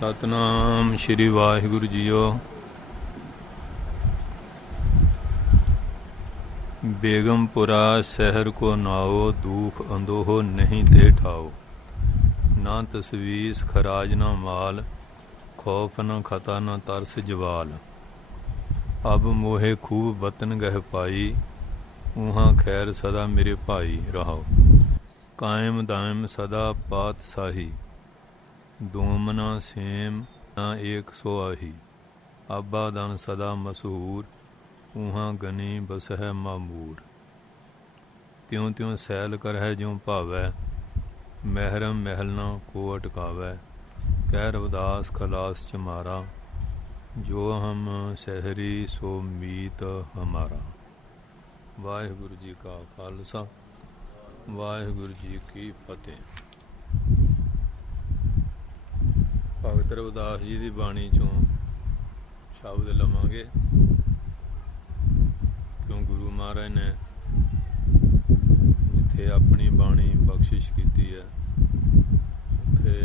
Satnam Shri Waheguru JIO. Begumpura शहर को नाओ, दुख अंदोह नहीं ते ठाओ। ना तस्वीस खराज न माल, खौफ न खता न तरस जवाल। अब मोहे खूब वतन गह पाई, ऊहाँ खैर सदा मेरे भाई रहो। कायम दायम सदा पातशाही, दोमना सेम न एक सोआही। आबा दन सदा मशहूर, ऊहाँ गनी बस है मामूर। त्यों त्यों सैल कर है ज्यों भावै, महरम महल न को अटकावै। कह रविदास खलास चमारा, जो हम शहरी सो मीत हमारा। वाहिगुरु जी का खालसा, वाहिगुरु जी की फतेह। भगत रविदास जी की बाणी चों शब्द लवांगे, क्यों गुरु महाराज ने जिथे अपनी बाणी बख्शिश की है, उत्थे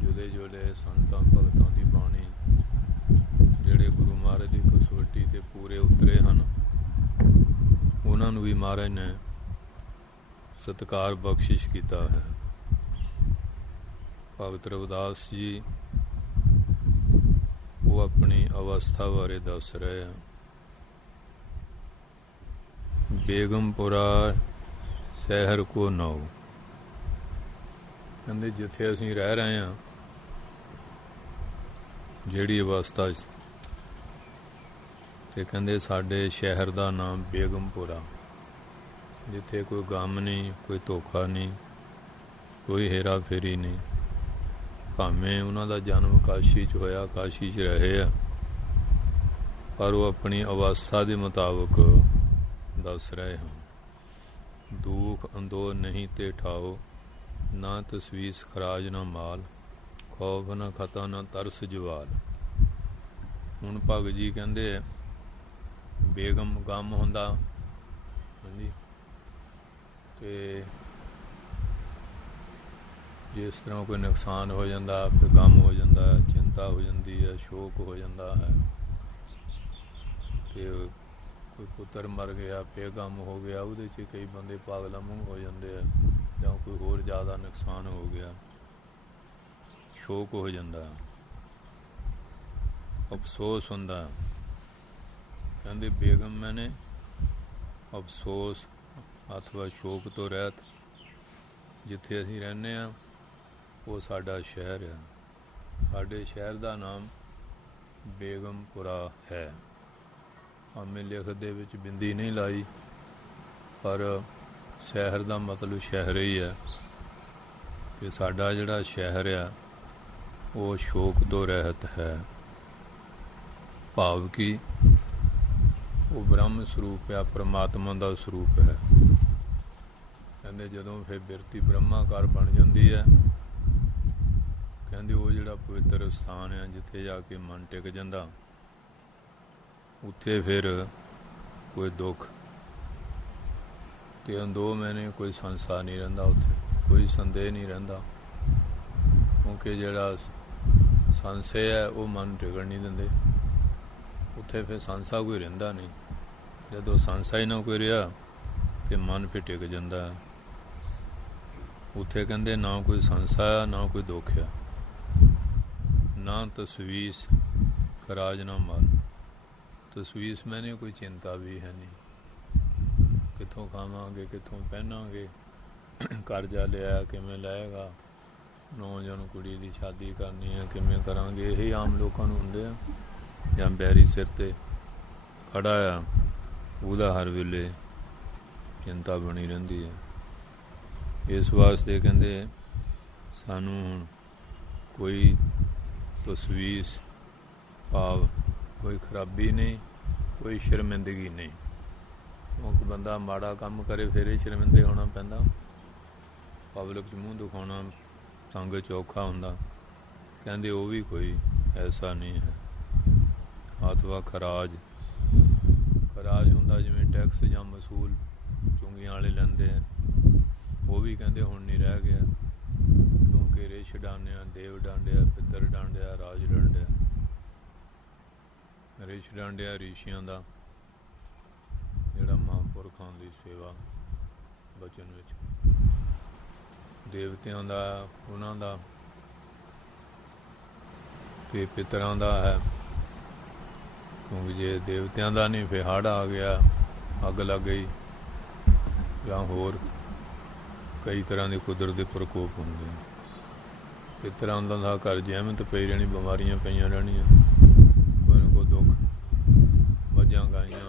जुले जुले संतां भगतां की बाणी जिहड़े गुरु महाराज की कसवटी ते पूरे उतरे हैं, उन्हां नूं भी महाराज ने सत्कार बख्शिश किया है। भगत रविदास जी वो अपनी अवस्था बारे दस रहे हैं। बेगमपुरा शहर को नाओ, कहते जिथे असीं रह रहे हैं, जिहड़ी अवस्था ते कहते साडे शहर का नाम बेगमपुरा, जिथे कोई गम नहीं, कोई धोखा नहीं, कोई हेरा फेरी नहीं। भावें उन्हां दा जन्म काशी च होया, काशी च रहे आ, पर वो अपनी अवस्था के मुताबिक दस रहे हैं। दुख अंदो नहीं ते ठाओ, ना तस्वीस खराज न माल। खौफ न खता न तरस जवाल। हुण भगत जी कहते बेगम गम हुंदा ते जिस तरह कोई नुकसान हो जाता, फिर गम हो जाता है, चिंता हो जाती है, शोक हो जाता है। तो कोई पुत्र मर गया, फिर गम हो गया, वो कई बंदे पागल मूँह हो जाते हैं, या कोई होर ज़्यादा नुकसान हो गया, शोक हो जाता है, अफसोस होंदा। कहते बेगम मैंने अफसोस अथवा शोक तो रहत जिथे असीं रहने आ, वो साडा शहर है। साडे शहर का नाम बेगमपुरा है। हमें लिखत दे विच बिंदी नहीं लाई, पर शहर का मतलब शहर ही है कि साडा जिहड़ा शहर है वो शोक तो रहत है। भाव की वो ब्रह्म स्वरूप है, परमात्मा का स्वरूप है। कहते जदों फिर बिरती ब्रह्माकार बन जाती है, कहते वो जिहड़ा पवित्र स्थान है जिथे जाके मन टिक जाता, उत्थे फिर कोई दुख ते अंदो मैंने कोई संसार नहीं रहिंदा, उत्थे कोई संदेह नहीं रहिंदा, क्योंकि जिहड़ा संशय है वो मन टिकण नहीं दिंदे। उत्थे फिर संसा कोई रहिंदा नहीं। जदों संसा ही ना कोई रहा तो मन फिर टिक जाता है। उत्थे कहते ना कोई संसा है, ना कोई दुख है, ना तस्वीस खराज ना माल। तस्वीस मैंने कोई चिंता भी है नहीं, कितों खावांगे, कितों पहनांगे, करजा लिया किमें लाएगा, नौजवान कुड़ी की शादी करनी है किमें करांगे, यही आम लोगों नूं हुंदे आ। या बैरी सिर ते खड़ा आ, उहदा हर वेले चिंता बनी रहिंदी है। इस वास्ते कहते सानू हुण कोई तस्वीस भाव कोई खराबी नहीं, कोई शर्मिंदगी नहीं। क्योंकि बंदा माड़ा काम करे फिर ही शर्मिंदे होना पैंदा, पब्लिक च मूँह दिखाना संग च औखा हुंदा। कहते वो भी कोई ऐसा नहीं है। अथवा खराज हुंदा जिवें टैक्स या मसूल चुंगियां वाले लैंदे हैं, वो भी कहते हुण नहीं रह गया, क्योंकि ਕਿ ਰਿਛ ਡਾਂਡਿਆ, ਦੇਵ ਡਾਂਡਿਆ, ਪਿੱਤਰ ਡਾਂਡਿਆ, ਰਾਜ ਡਾਂਡਿਆ। ਰਿਛ ਡਾਂਡਿਆ ਰਿਸ਼ੀਆਂ ਦਾ, ਜਿਹੜਾ ਮਹਾਂਪੁਰਖਾਂ ਦੀ ਸੇਵਾ ਬਚਨ ਵਿੱਚ, ਦੇਵਤਿਆਂ ਦਾ ਉਹਨਾਂ ਦਾ, ਅਤੇ ਪਿੱਤਰਾਂ ਦਾ ਹੈ। ਕਿਉਂਕਿ ਜੇ ਦੇਵਤਿਆਂ ਦਾ ਨਹੀਂ ਫਿਰ ਹੜ੍ਹ ਆ ਗਿਆ, ਅੱਗ ਲੱਗ ਗਈ, ਜਾਂ ਹੋਰ ਕਈ ਤਰ੍ਹਾਂ ਦੇ ਕੁਦਰਤ ਦੇ ਪ੍ਰਕੋਪ ਹੁੰਦੇ ਆ। ਪਿੱਤਰਾਂ ਦਾ ਘਰ ਜਹਿਮਤ ਪਈ ਰਹਿਣੀ, ਬਿਮਾਰੀਆਂ ਪਈਆਂ ਰਹਿਣੀਆਂ, ਕੋਈ ਨਾ ਕੋਈ ਦੁੱਖ, ਮੱਝਾਂ ਗਾਈਆਂ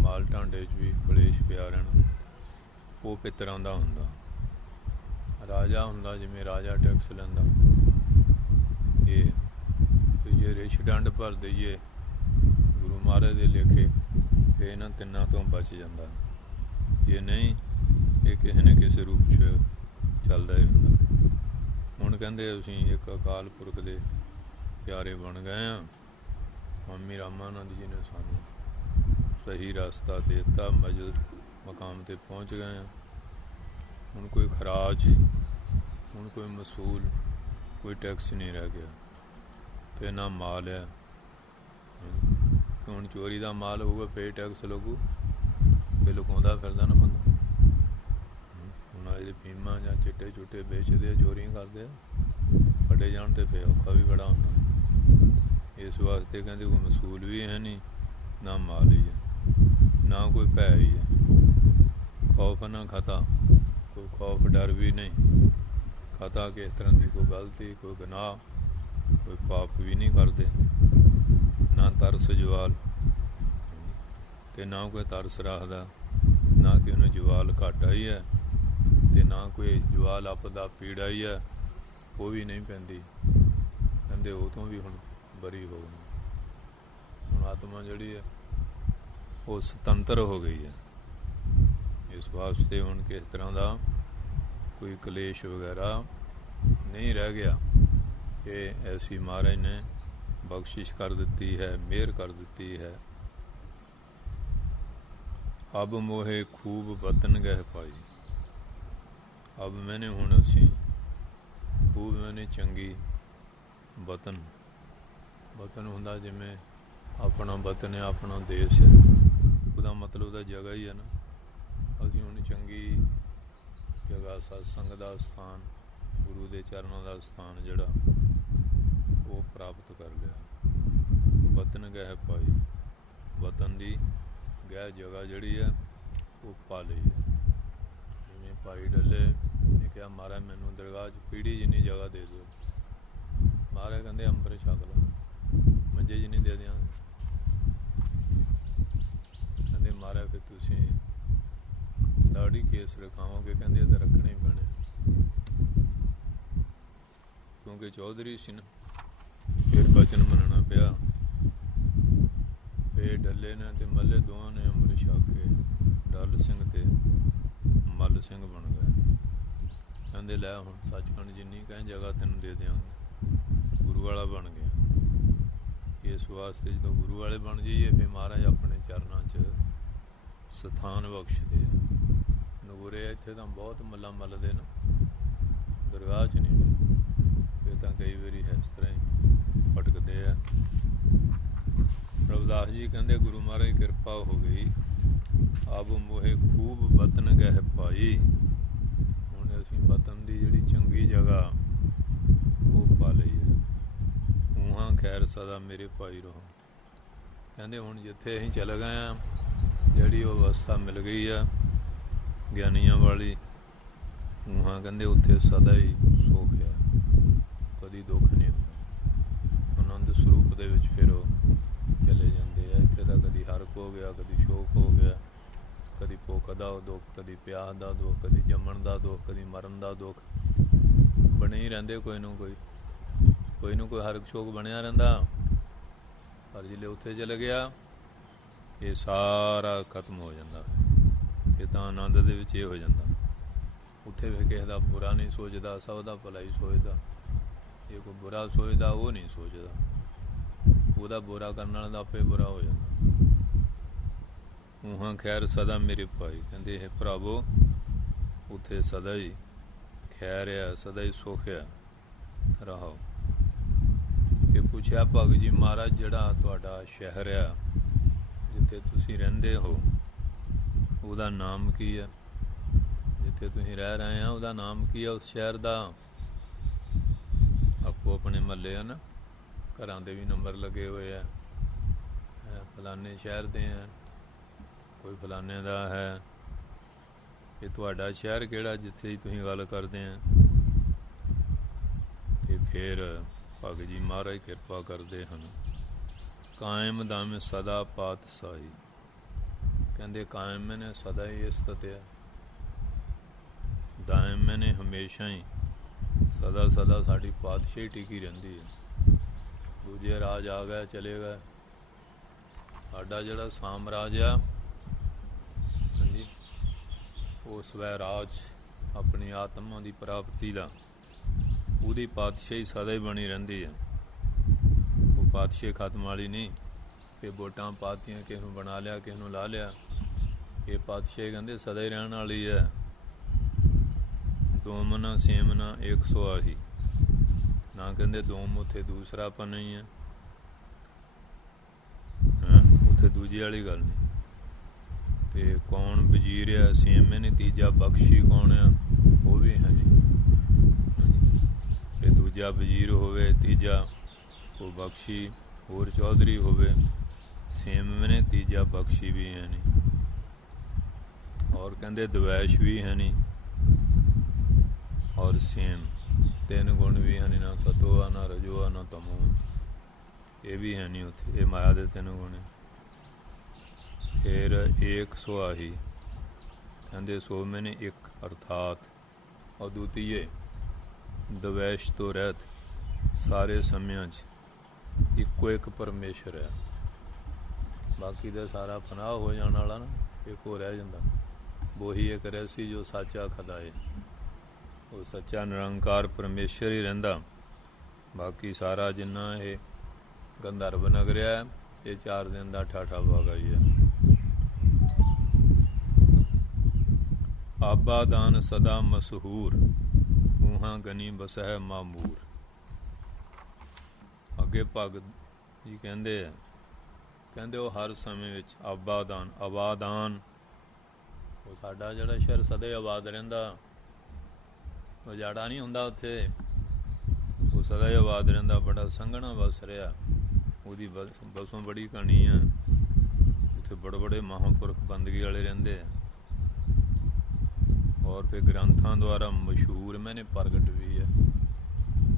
ਮਾਲ ਢਾਂਡੇ 'ਚ ਵੀ ਕਲੇਸ਼ ਪਿਆ ਰਹਿਣਾ, ਉਹ ਪਿੱਤਰਾਂ ਦਾ ਹੁੰਦਾ। ਰਾਜਾ ਹੁੰਦਾ, ਜਿਵੇਂ ਰਾਜਾ ਟੈਕਸ ਲੈਂਦਾ। ਇਹ ਜੇ ਰਿਛ ਡੰਡ ਭਰ ਦਈਏ ਗੁਰੂ ਮਹਾਰਾਜ ਦੇ ਲੇਖੇ, ਫਿਰ ਇਹਨਾਂ ਤਿੰਨਾਂ ਤੋਂ ਬਚ ਜਾਂਦਾ। ਜੇ ਨਹੀਂ, ਇਹ ਕਿਸੇ ਨਾ ਕਿਸੇ ਰੂਪ 'ਚ ਚੱਲਦਾ ਹੀ ਹੁੰਦਾ। ਹੁਣ ਕਹਿੰਦੇ ਅਸੀਂ ਇੱਕ ਅਕਾਲ ਪੁਰਖ ਦੇ ਪਿਆਰੇ ਬਣ ਗਏ ਹਾਂ। ਮੰਮੀ ਰਾਮਾਨੰਦ ਜੀ ਨੇ ਸਾਨੂੰ ਸਹੀ ਰਸਤਾ ਦੇ ਦਿੱਤਾ, ਮਜਦ ਮਕਾਮ 'ਤੇ ਪਹੁੰਚ ਗਏ ਹਾਂ। ਹੁਣ ਕੋਈ ਖਰਾਜ, ਹੁਣ ਕੋਈ ਮਸੂਲ, ਕੋਈ ਟੈਕਸ ਨਹੀਂ ਰਹਿ ਗਿਆ, ਅਤੇ ਨਾ ਮਾਲ ਹੈ। ਹੁਣ ਚੋਰੀ ਦਾ ਮਾਲ ਹੋਊਗਾ ਫਿਰ ਟੈਕਸ ਲੱਗੂ, ਫਿਰ ਲੁਕਾਉਂਦਾ ਫਿਰਦਾ ਨਾ ਬੰਦਾ। ਹੁਣ ਅੱਜ ਦੇ ਫੀਮਾਂ ਜਾਂ ਚਿੱਟੇ ਚੁੱਟੇ ਵੇਚਦੇ ਆ, ਚੋਰੀਆਂ ਕਰਦੇ ਆ, ਫੜੇ ਜਾਣ ਤੇ ਫਿਰ ਔਖਾ ਵੀ ਬੜਾ ਹੁੰਦਾ। ਇਸ ਵਾਸਤੇ ਕਹਿੰਦੇ ਕੋਈ ਮਸੂਲ ਵੀ ਹੈ ਨਹੀਂ, ਨਾ ਮਾਲ ਹੀ ਹੈ, ਨਾ ਕੋਈ ਭੈ ਹੀ ਹੈ। ਖੌਫ ਨਾ ਖਤਾ, ਕੋਈ ਖੌਫ ਡਰ ਵੀ ਨਹੀਂ। ਖਤਾ ਕਿਸ ਤਰ੍ਹਾਂ ਦੀ ਕੋਈ ਗਲਤੀ, ਕੋਈ ਗੁਨਾਹ, ਕੋਈ ਪਾਪ ਵੀ ਨਹੀਂ ਕਰਦੇ। ਨਾ ਤਰਸ ਜਵਾਲ, ਅਤੇ ਨਾ ਕੋਈ ਤਰਸ ਰੱਖਦਾ, ਨਾ ਕਿ ਉਹਨੂੰ ਜਵਾਲ ਘਾਟਾ ਹੀ ਹੈ, ਅਤੇ ਨਾ ਕੋਈ ਜਵਾਲ ਆਪਦਾ ਪੀੜਾ ਹੀ ਹੈ, ਉਹ ਵੀ ਨਹੀਂ ਪੈਂਦੀ। ਕਹਿੰਦੇ ਉਹ ਤੋਂ ਵੀ ਹੁਣ ਬਰੀ ਹੋ ਗਈ। ਹੁਣ ਆਤਮਾ ਜਿਹੜੀ ਹੈ ਉਹ ਸੁਤੰਤਰ ਹੋ ਗਈ ਹੈ। ਇਸ ਵਾਸਤੇ ਹੁਣ ਕਿਸ ਤਰ੍ਹਾਂ ਦਾ ਕੋਈ ਕਲੇਸ਼ ਵਗੈਰਾ ਨਹੀਂ ਰਹਿ ਗਿਆ। ਇਹ ਐਸੀ ਮਹਾਰਾਜ ਨੇ ਬਖਸ਼ਿਸ਼ ਕਰ ਦਿੱਤੀ ਹੈ, ਮਿਹਰ ਕਰ ਦਿੱਤੀ ਹੈ। ਅਬ ਮੋਹੇ ਖੂਬ ਵਤਨ ਗਹਿ ਪਾਈ। ਅਬ ਮੈਨੇ, ਹੁਣ ਅਸੀਂ, ਖੂਬ ਮੈਨੇ ਚੰਗੀ, ਵਤਨ, ਵਤਨ ਹੁੰਦਾ ਜਿਵੇਂ ਆਪਣਾ ਵਤਨ ਹੈ, ਆਪਣਾ ਦੇਸ਼ ਹੈ, ਉਹਦਾ ਮਤਲਬ ਉਹਦਾ ਜਗ੍ਹਾ ਹੀ ਹੈ ਨਾ। ਅਸੀਂ ਹੁਣ ਚੰਗੀ ਜਗ੍ਹਾ, ਸਤਸੰਗ ਦਾ ਸਥਾਨ, ਗੁਰੂ ਦੇ ਚਰਨਾਂ ਦਾ ਸਥਾਨ ਜਿਹੜਾ ਉਹ ਪ੍ਰਾਪਤ ਕਰ ਲਿਆ। ਵਤਨ ਗਹਿ ਪਾਈ, ਵਤਨ ਦੀ ਗਹਿ ਜਗ੍ਹਾ ਜਿਹੜੀ ਹੈ ਉਹ ਪਾ ਲਈ ਹੈ। ਜਿਵੇਂ ਭਾਈ ਡੱਲੇ ਨੇ ਕਿਹਾ, ਮਹਾਰਾਜ ਮੈਨੂੰ ਦਰਗਾਹ 'ਚ ਪੀੜੀ ਜਿੰਨੀ ਜਗ੍ਹਾ ਦੇ ਦਿਓ। ਮਹਾਰਾਜ ਕਹਿੰਦੇ ਅੰਮ੍ਰਿਤ ਛਕ ਲਓ, ਮੰਜੇ ਜਿੰਨੀ ਦੇ ਦਿਆਂਗੇ। ਕਹਿੰਦੇ ਮਹਾਰਾਜ ਫਿਰ ਤੁਸੀਂ ਦਾੜੀ ਕੇਸ ਰਖਾਓਗੇ? ਕਹਿੰਦੇ ਇਹ ਤਾਂ ਰੱਖਣੇ ਹੀ ਪੈਣੇ, ਕਿਉਂਕਿ ਚੌਧਰੀ ਸੀ ਨਾ। ਫਿਰ ਬਚਨ ਮੰਨਣਾ ਪਿਆ। ਫਿਰ ਡੱਲੇ ਨੇ ਅਤੇ ਮੱਲੇ ਦੋਵਾਂ ਨੇ ਅੰਮ੍ਰਿਤ ਛਕ ਕੇ ਡੱਲ ਸਿੰਘ ਤੇ ਮੱਲ ਸਿੰਘ ਬਣ ਗਏ। ਕਹਿੰਦੇ ਲੈ ਹੁਣ ਸੱਚਖੰਡ ਜਿੰਨੀ ਕਹੇ ਜਗ੍ਹਾ ਤੈਨੂੰ ਦੇ ਦਿਆਂਗੇ। ਗੁਰੂ ਵਾਲਾ ਬਣ ਗਿਆ। ਇਸ ਵਾਸਤੇ ਜਦੋਂ ਗੁਰੂ ਵਾਲੇ ਬਣ ਜਾਈਏ ਫਿਰ ਮਹਾਰਾਜ ਆਪਣੇ ਚਰਨਾਂ 'ਚ ਸਥਾਨ ਬਖਸ਼ਦੇ। ਨਗੂਰੇ ਇੱਥੇ ਤਾਂ ਬਹੁਤ ਮੱਲਾਂ ਮੱਲਦੇ ਨਾ, ਦਰਗਾਹ 'ਚ ਨਹੀਂ। ਫਿਰ ਤਾਂ ਕਈ ਵਾਰੀ ਇਸ ਤਰ੍ਹਾਂ ਹੀ ਭਟਕਦੇ ਆ। ਰਵਿਦਾਸ ਜੀ ਕਹਿੰਦੇ ਗੁਰੂ ਮਹਾਰਾਜ ਦੀ ਕਿਰਪਾ ਹੋ ਗਈ। ਅਬ ਮੋਹੇ ਖੂਬ ਵਤਨ ਗਹਿ ਪਾਈ। ਹੁਣ ਅਸੀਂ ਵਤਨ ਦੀ ਜਿਹੜੀ ਚੰਗੀ ਜਗ੍ਹਾ ਉਹ ਪਾ ਲਈ ਹੈ। ਊਹਾਂ ਖੈਰ ਸਦਾ ਮੇਰੇ ਭਾਈ ਰਹੋ। ਕਹਿੰਦੇ ਹੁਣ ਜਿੱਥੇ ਅਸੀਂ ਚਲੇ ਗਏ ਹਾਂ, ਜਿਹੜੀ ਉਹ ਅਵਸਥਾ ਮਿਲ ਗਈ ਆ ਗਿਆਨੀਆਂ ਵਾਲੀ, ਊਹਾਂ ਕਹਿੰਦੇ ਉੱਥੇ ਸਦਾ ਹੀ ਸੁੱਖ ਹੈ, ਕਦੀ ਦੁੱਖ ਨਹੀਂ ਹੁੰਦਾ। ਆਨੰਦ ਸਰੂਪ ਦੇ ਵਿੱਚ ਫਿਰ ਉਹ ਚਲੇ ਜਾਂਦੇ ਆ। ਇੱਥੇ ਤਾਂ ਕਦੀ ਹਰਕ ਹੋ ਗਿਆ, ਕਦੀ ਸ਼ੋਕ ਹੋ ਗਿਆ, ਕਦੀ ਭੁੱਖ ਦਾ ਦੁੱਖ, ਕਦੀ ਪਿਆਸ ਦਾ ਦੁੱਖ, ਕਦੀ ਜੰਮਣ ਦਾ ਦੁੱਖ, ਕਦੀ ਮਰਨ ਦਾ ਦੁੱਖ ਬਣੇ ਹੀ ਰਹਿੰਦੇ। ਕੋਈ ਨੂੰ ਕੋਈ ਹਰਕ ਸ਼ੋਕ ਬਣਿਆ ਰਹਿੰਦਾ। ਪਰ ਜਿਲੇ ਉੱਥੇ ਚਲੇ ਗਿਆ ਇਹ ਸਾਰਾ ਖਤਮ ਹੋ ਜਾਂਦਾ। ਇਹ ਤਾਂ ਆਨੰਦ ਦੇ ਵਿੱਚ ਇਹ ਹੋ ਜਾਂਦਾ। ਉੱਥੇ ਵੀ ਕਿਸੇ ਦਾ ਬੁਰਾ ਨਹੀਂ ਸੋਚਦਾ, ਸਭ ਦਾ ਭਲਾ ਹੀ ਸੋਚਦਾ। ਜੇ ਕੋਈ ਬੁਰਾ ਸੋਚਦਾ ਉਹ ਨਹੀਂ ਸੋਚਦਾ, ਉਹਦਾ ਬੁਰਾ ਕਰਨ ਵਾਲਾ ਦਾ ਆਪੇ ਬੁਰਾ ਹੋ ਜਾਂਦਾ। ਊਹਾਂ ਖੈਰ ਸਦਾ ਮੇਰੇ ਭਾਈ। ਕਹਿੰਦੇ ਇਹ ਭਰਾਵੋ ਉੱਥੇ ਸਦਾ ਹੀ ਖੈਰ ਆ, ਸਦਾ ਹੀ ਸੁੱਖ ਆ। रहो। ये पूछा भगत जी महाराज जिहड़ा तुहाडा शहर आ जिथे तुसीं रहिंदे हो ਉਹਦਾ नाम की है? जिथे तुसीं रह रहे हैं ਉਹਦਾ नाम की है उस शहर का? आपो अपने महल्ले है ना, घरां दे भी नंबर लगे हुए है, फलाने शहर दे हैं, कोई फलाने दा है। ये तुहाडा शहर किहड़ा जिथे तुसीं गल करदे हैं? ते फिर भगत जी महाराज किरपा करते हैं। कायम दम सदा पातशाही, कहते कायम मैंने सदा ही स्थित है, दायम मैंने हमेशा ही सदा सदा साड़ी पातशाही टिकी रहिंदी है। दूजे राज आ गए चले गए, साडा जिहड़ा सामराज आ जी वो स्वैराज अपनी आत्मा की प्राप्ति का ਉਹਦੀ ਪਾਤਸ਼ਾਹੀ सदा ही बनी रहिंदी है। वो पातशाही खत्म वाली नहीं कि वोटां पातियां किस नूं बना लिया किस नूं ला लिया। ये पातशाही कहते सदा ही रहने वाली है। दोमना सेमना 180 ना कहते दोम उत्थे दूसरा पन ही है, उत्थे दूजी वाली गल नहीं। ते कौन वजीर है सेम में नहीं, तीजा बख्शी कौन है वो भी है नहीं। फिर दूजा वजीर होवे, तीजा वो बख्शी होर चौधरी होवे, सेम में ने तीजा बख्शी भी है नहीं। और कहते द्वैश भी है नहीं और सेम तीन गुण भी है नहीं, ना सतो आ ना रजो आ ना तमो, ये भी है नहीं उत्थे, ये माया दे तीन गुण। फिर 180 कहते 100 में ने एक अर्थात, और द्वितीय द्वैश तो रहत सारे समयां इको एक परमेश्वर है। बाकी तो सारा फनाह हो जाने वाला ना, एक हो रह जाता। वही एक रहसी जो सच्चा खदा है, वो सच्चा निरंकार परमेश्वर ही रहिंदा। बाकी सारा जिन्ना ये गंधर्व नगर है ये 4 दिन का ठाठा बागा ही है। आबादान सदा मशहूर ऊहां गनी बसह मामूर। अगे भगत जी कहते हैं, कहते वो हर समय विच आबादान आबादान, वो साडा जिहड़ा शहर सदा आबाद रहिंदा, उजाड़ा नहीं हुंदा उत्थे, वो सदा ही आबाद रहिंदा, बड़ा संघना बस रहा। ਉਹਦੀ बसों बड़ी कहानी है, उत्थे बड़े बड़े महापुरख बंदगी वाले रहिंदे हैं। और फिर ग्रंथां द्वारा मशहूर मैंने प्रगट भी है।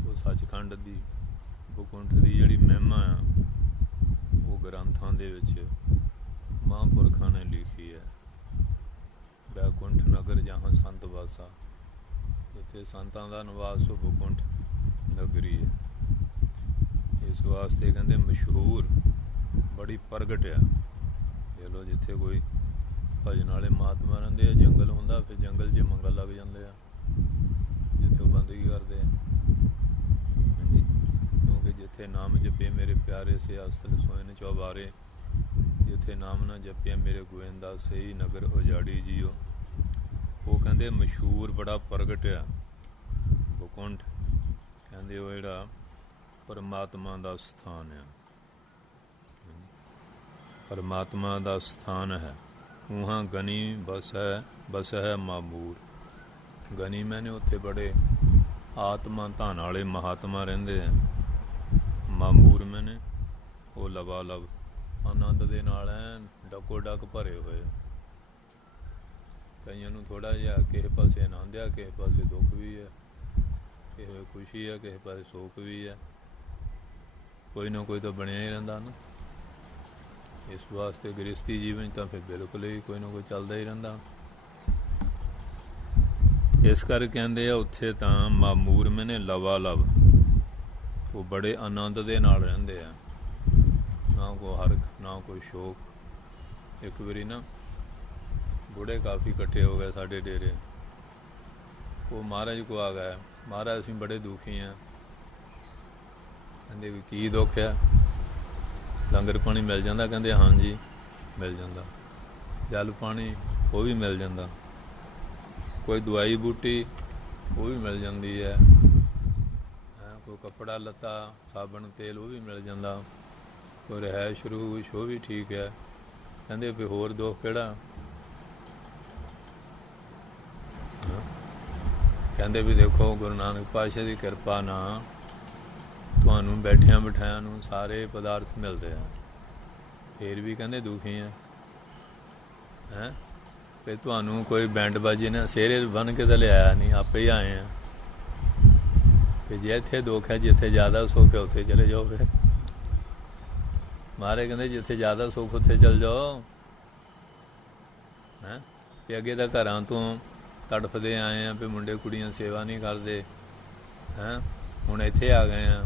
वो सचखंड की बुकुंठ की जिहड़ी महिमा आ वो ग्रंथां दे विच महापुरखां ने लिखी है। बैकुंठ नगर जहाँ संत वासा, जिथे संतां दा निवास वो बुकुंठ नगरी है। इस वास्ते कहते मशहूर बड़ी प्रगट है। देख लो जिथे कोई भजन वाले महात्मा रहंदे आ, जंगल हुंदा, फिर जंगल 'च मंगल लग जाते हैं जिथे वो बंदगी करते हैं जी। क्योंकि जिथे नाम जपे मेरे प्यारे से अस्तल सोयन चौबारे, जिथे नाम ना जपे मेरे गोविंदा से ही नगर उजाड़ी जियो। वो कहते मशहूर बड़ा प्रगट है बुकुंठ, कहते वो जिहड़ा परमात्मा का स्थान है, परमात्मा का स्थान है। वहाँ गनी बस है मामूर। गनी मैंने उत्थे बड़े आत्मा धन वाले महात्मा रहिंदे हैं। मामूर मैंने वो लबालब आनंद दे नाल ऐन डको डक भरे हुए। कईयां नूं थोड़ा जिहा किसे पासे आनंद है, किसे पासे दुख भी है, किसे खुशी है, किसे पासे सोख भी है। कोई ना कोई तो बनिया ही रहिंदा ना। इस वास्ते गृहस्थी जीवन तो फिर बिल्कुल ही कोई ना कोई चलता ही रहिंदा। इस कर कहते उत्थे तां मामूर मैंने लवालब, वो बड़े आनंद दे नाल रहिंदे आ, ना कोई हरख ना कोई शोक। एक बारी ना बूढ़े काफ़ी इकट्ठे हो गए साढ़े डेरे, वो महाराज को आ गया, महाराज असीं बड़े दुखी हैं। कहते भी की दुख है? लंगर पानी मिल जाता? कहते हाँ जी मिल जाता। जल पानी वो भी मिल जाता, कोई दवाई बूटी वो भी मिल जाती है, ਕੋਈ ਕੱਪੜਾ ਲੱਤਾ ਸਾਬਣ ਤੇਲ ਉਹ ਵੀ ਮਿਲ ਜਾਂਦਾ, ਕੋਈ ਰਿਹਾਇਸ਼ ਰੂਸ਼ ਉਹ ਵੀ ਠੀਕ ਹੈ। ਕਹਿੰਦੇ ਵੀ ਹੋਰ ਦੁੱਖ ਕਿਹੜਾ? ਕਹਿੰਦੇ ਵੀ ਦੇਖੋ ਗੁਰੂ ਨਾਨਕ ਪਾਤਸ਼ਾਹ ਦੀ ਕਿਰਪਾ ਨਾਲ ਤੁਹਾਨੂੰ ਬੈਠਿਆਂ ਬਿਠਾਇਆਂ ਨੂੰ ਸਾਰੇ ਪਦਾਰਥ ਮਿਲਦੇ ਆ, ਫਿਰ ਵੀ ਕਹਿੰਦੇ ਦੁਖੀ ਆ ਹੈਂ। ਤੇ ਤੁਹਾਨੂੰ ਕੋਈ ਬੈਂਡ ਬਾਜੀ ਨੇ ਸਿਹਰੇ ਬੰਨ੍ਹ ਕੇ ਤਾਂ ਲਿਆਇਆ ਨਹੀਂ, ਆਪੇ ਹੀ ਆਏ ਆ। ਤੇ ਜੇ ਇੱਥੇ ਦੁੱਖ ਹੈ, ਜਿੱਥੇ ਜ਼ਿਆਦਾ ਸੁੱਖ ਹੈ ਉੱਥੇ ਚਲੇ ਜਾਓ। ਫਿਰ ਮਹਾਰਾਜ ਕਹਿੰਦੇ ਜਿੱਥੇ ਜ਼ਿਆਦਾ ਸੁੱਖ ਉੱਥੇ ਚਲ ਜਾਓ ਹੈਂ। ਵੀ ਅੱਗੇ ਤਾਂ ਘਰਾਂ ਤੋਂ ਤੜਫਦੇ ਆਏ ਆ ਵੀ ਮੁੰਡੇ ਕੁੜੀਆਂ ਸੇਵਾ ਨਹੀਂ ਕਰਦੇ ਹੈਂ, ਹੁਣ ਇੱਥੇ ਆ ਗਏ ਆ,